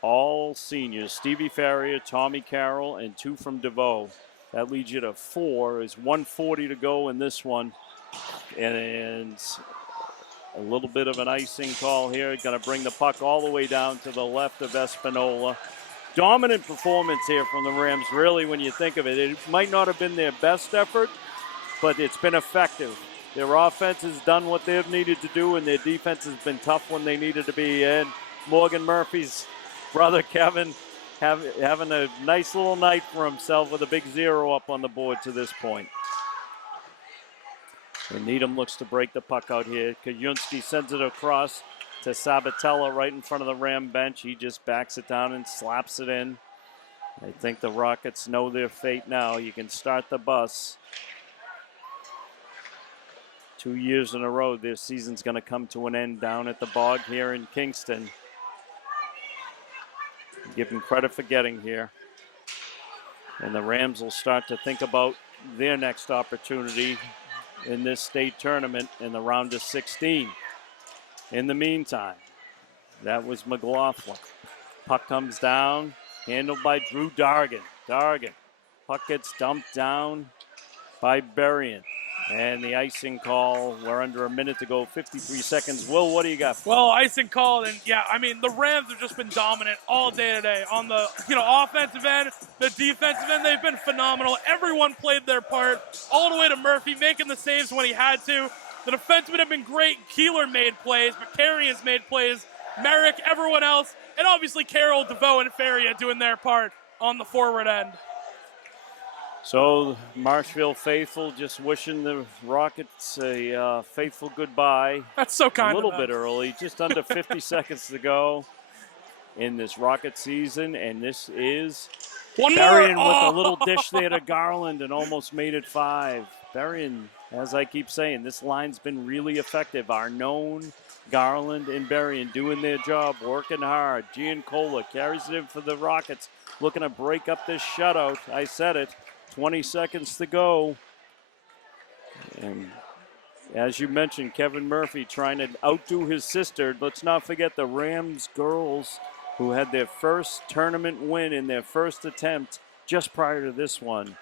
all seniors. Stevie Farrier, Tommy Carroll, and 2 from DeVoe. That leads you to 4. There's 1:40 to go in this one. And a little bit of an icing call here. Going to bring the puck all the way down to the left of Espinola. Dominant performance here from the Rams, really, when you think of it. It might not have been their best effort, but it's been effective. Their offense has done what they've needed to do, and their defense has been tough when they needed to be. And Morgan Murphy's brother, Kevin, having a nice little night for himself with a big 0 up on the board to this point. And Needham looks to break the puck out here. Kajunski sends it across to Sabatella right in front of the Ram bench. He just backs it down and slaps it in. I think the Rockets know their fate now. You can start the bus. 2 years in a row, this season's going to come to an end down at the Bog here in Kingston. Give them credit for getting here. And the Rams will start to think about their next opportunity in this state tournament in the round of 16. In the meantime, that was McLaughlin. Puck comes down, handled by Drew Dargan. Puck gets dumped down by Berrien. And the icing call, we're under a minute to go, 53 seconds. Will, what do you got? Well, icing called, and yeah, I mean, the Rams have just been dominant all day today. On the offensive end, the defensive end, they've been phenomenal. Everyone played their part, all the way to Murphy, making the saves when he had to. The defensemen have been great. Keeler made plays, McCarrian's made plays, Merrick, everyone else, and obviously Carroll, DeVoe, and Faria doing their part on the forward end. So Marshfield faithful just wishing the Rockets a faithful goodbye. That's so kind of them. A of little bit early, just under 50 seconds to go in this Rocket season, and this is Berrien with a little dish there to Garland and almost made it 5. Berrien, as I keep saying, this line's been really effective. Arnone, Garland, and Berrien doing their job, working hard. Giancola carries it in for the Rockets, looking to break up this shutout. I said it. 20 seconds to go. And as you mentioned, Kevin Murphy trying to outdo his sister. Let's not forget the Rams girls who had their first tournament win in their first attempt just prior to this one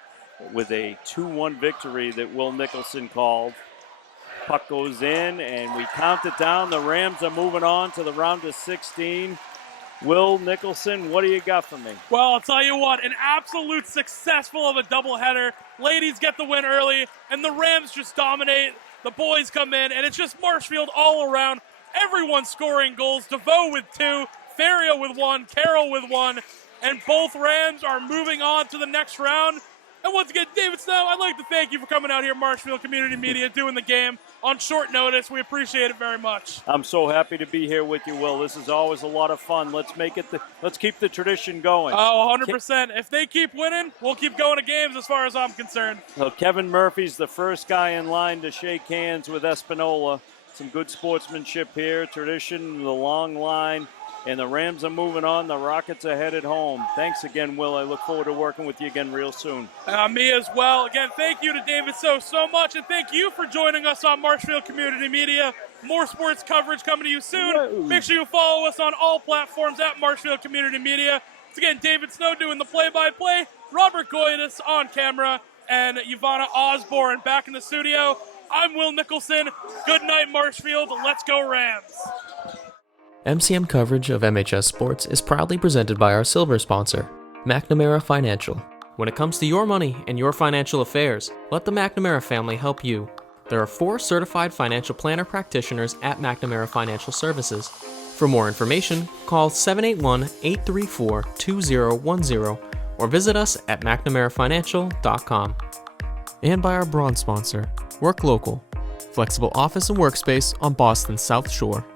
with a 2-1 victory that Will Nicholson called. Puck goes in and we count it down. The Rams are moving on to the round of 16. Will Nicholson, what do you got for me? Well, I'll tell you what, an absolute successful of a doubleheader. Ladies get the win early, and the Rams just dominate. The boys come in, and it's just Marshfield all around. Everyone scoring goals. DeVoe with 2, Faria with 1, Carroll with 1, and both Rams are moving on to the next round. And once again, David Snow, I'd like to thank you for coming out here, Marshfield Community Media, doing the game on short notice. We appreciate it very much. I'm so happy to be here with you, Will. This is always a lot of fun. Let's keep the tradition going. Oh, 100%. If they keep winning, we'll keep going to games as far as I'm concerned. Well, Kevin Murphy's the first guy in line to shake hands with Espinola. Some good sportsmanship here. Tradition, the long line. And the Rams are moving on. The Rockets are headed home. Thanks again, Will. I look forward to working with you again real soon. Me as well. Again, thank you to David so much. And thank you for joining us on Marshfield Community Media. More sports coverage coming to you soon. Whoa. Make sure you follow us on all platforms at Marshfield Community Media. It's again David Snow doing the play-by-play, Robert Goydas on camera, and Ivana Osborne back in the studio. I'm Will Nicholson. Good night, Marshfield. Let's go Rams. MCM coverage of MHS Sports is proudly presented by our silver sponsor, McNamara Financial. When it comes to your money and your financial affairs, let the McNamara family help you. There are 4 certified financial planner practitioners at McNamara Financial Services. For more information, call 781-834-2010 or visit us at McNamaraFinancial.com. And by our bronze sponsor, Work Local, flexible office and workspace on Boston's South Shore.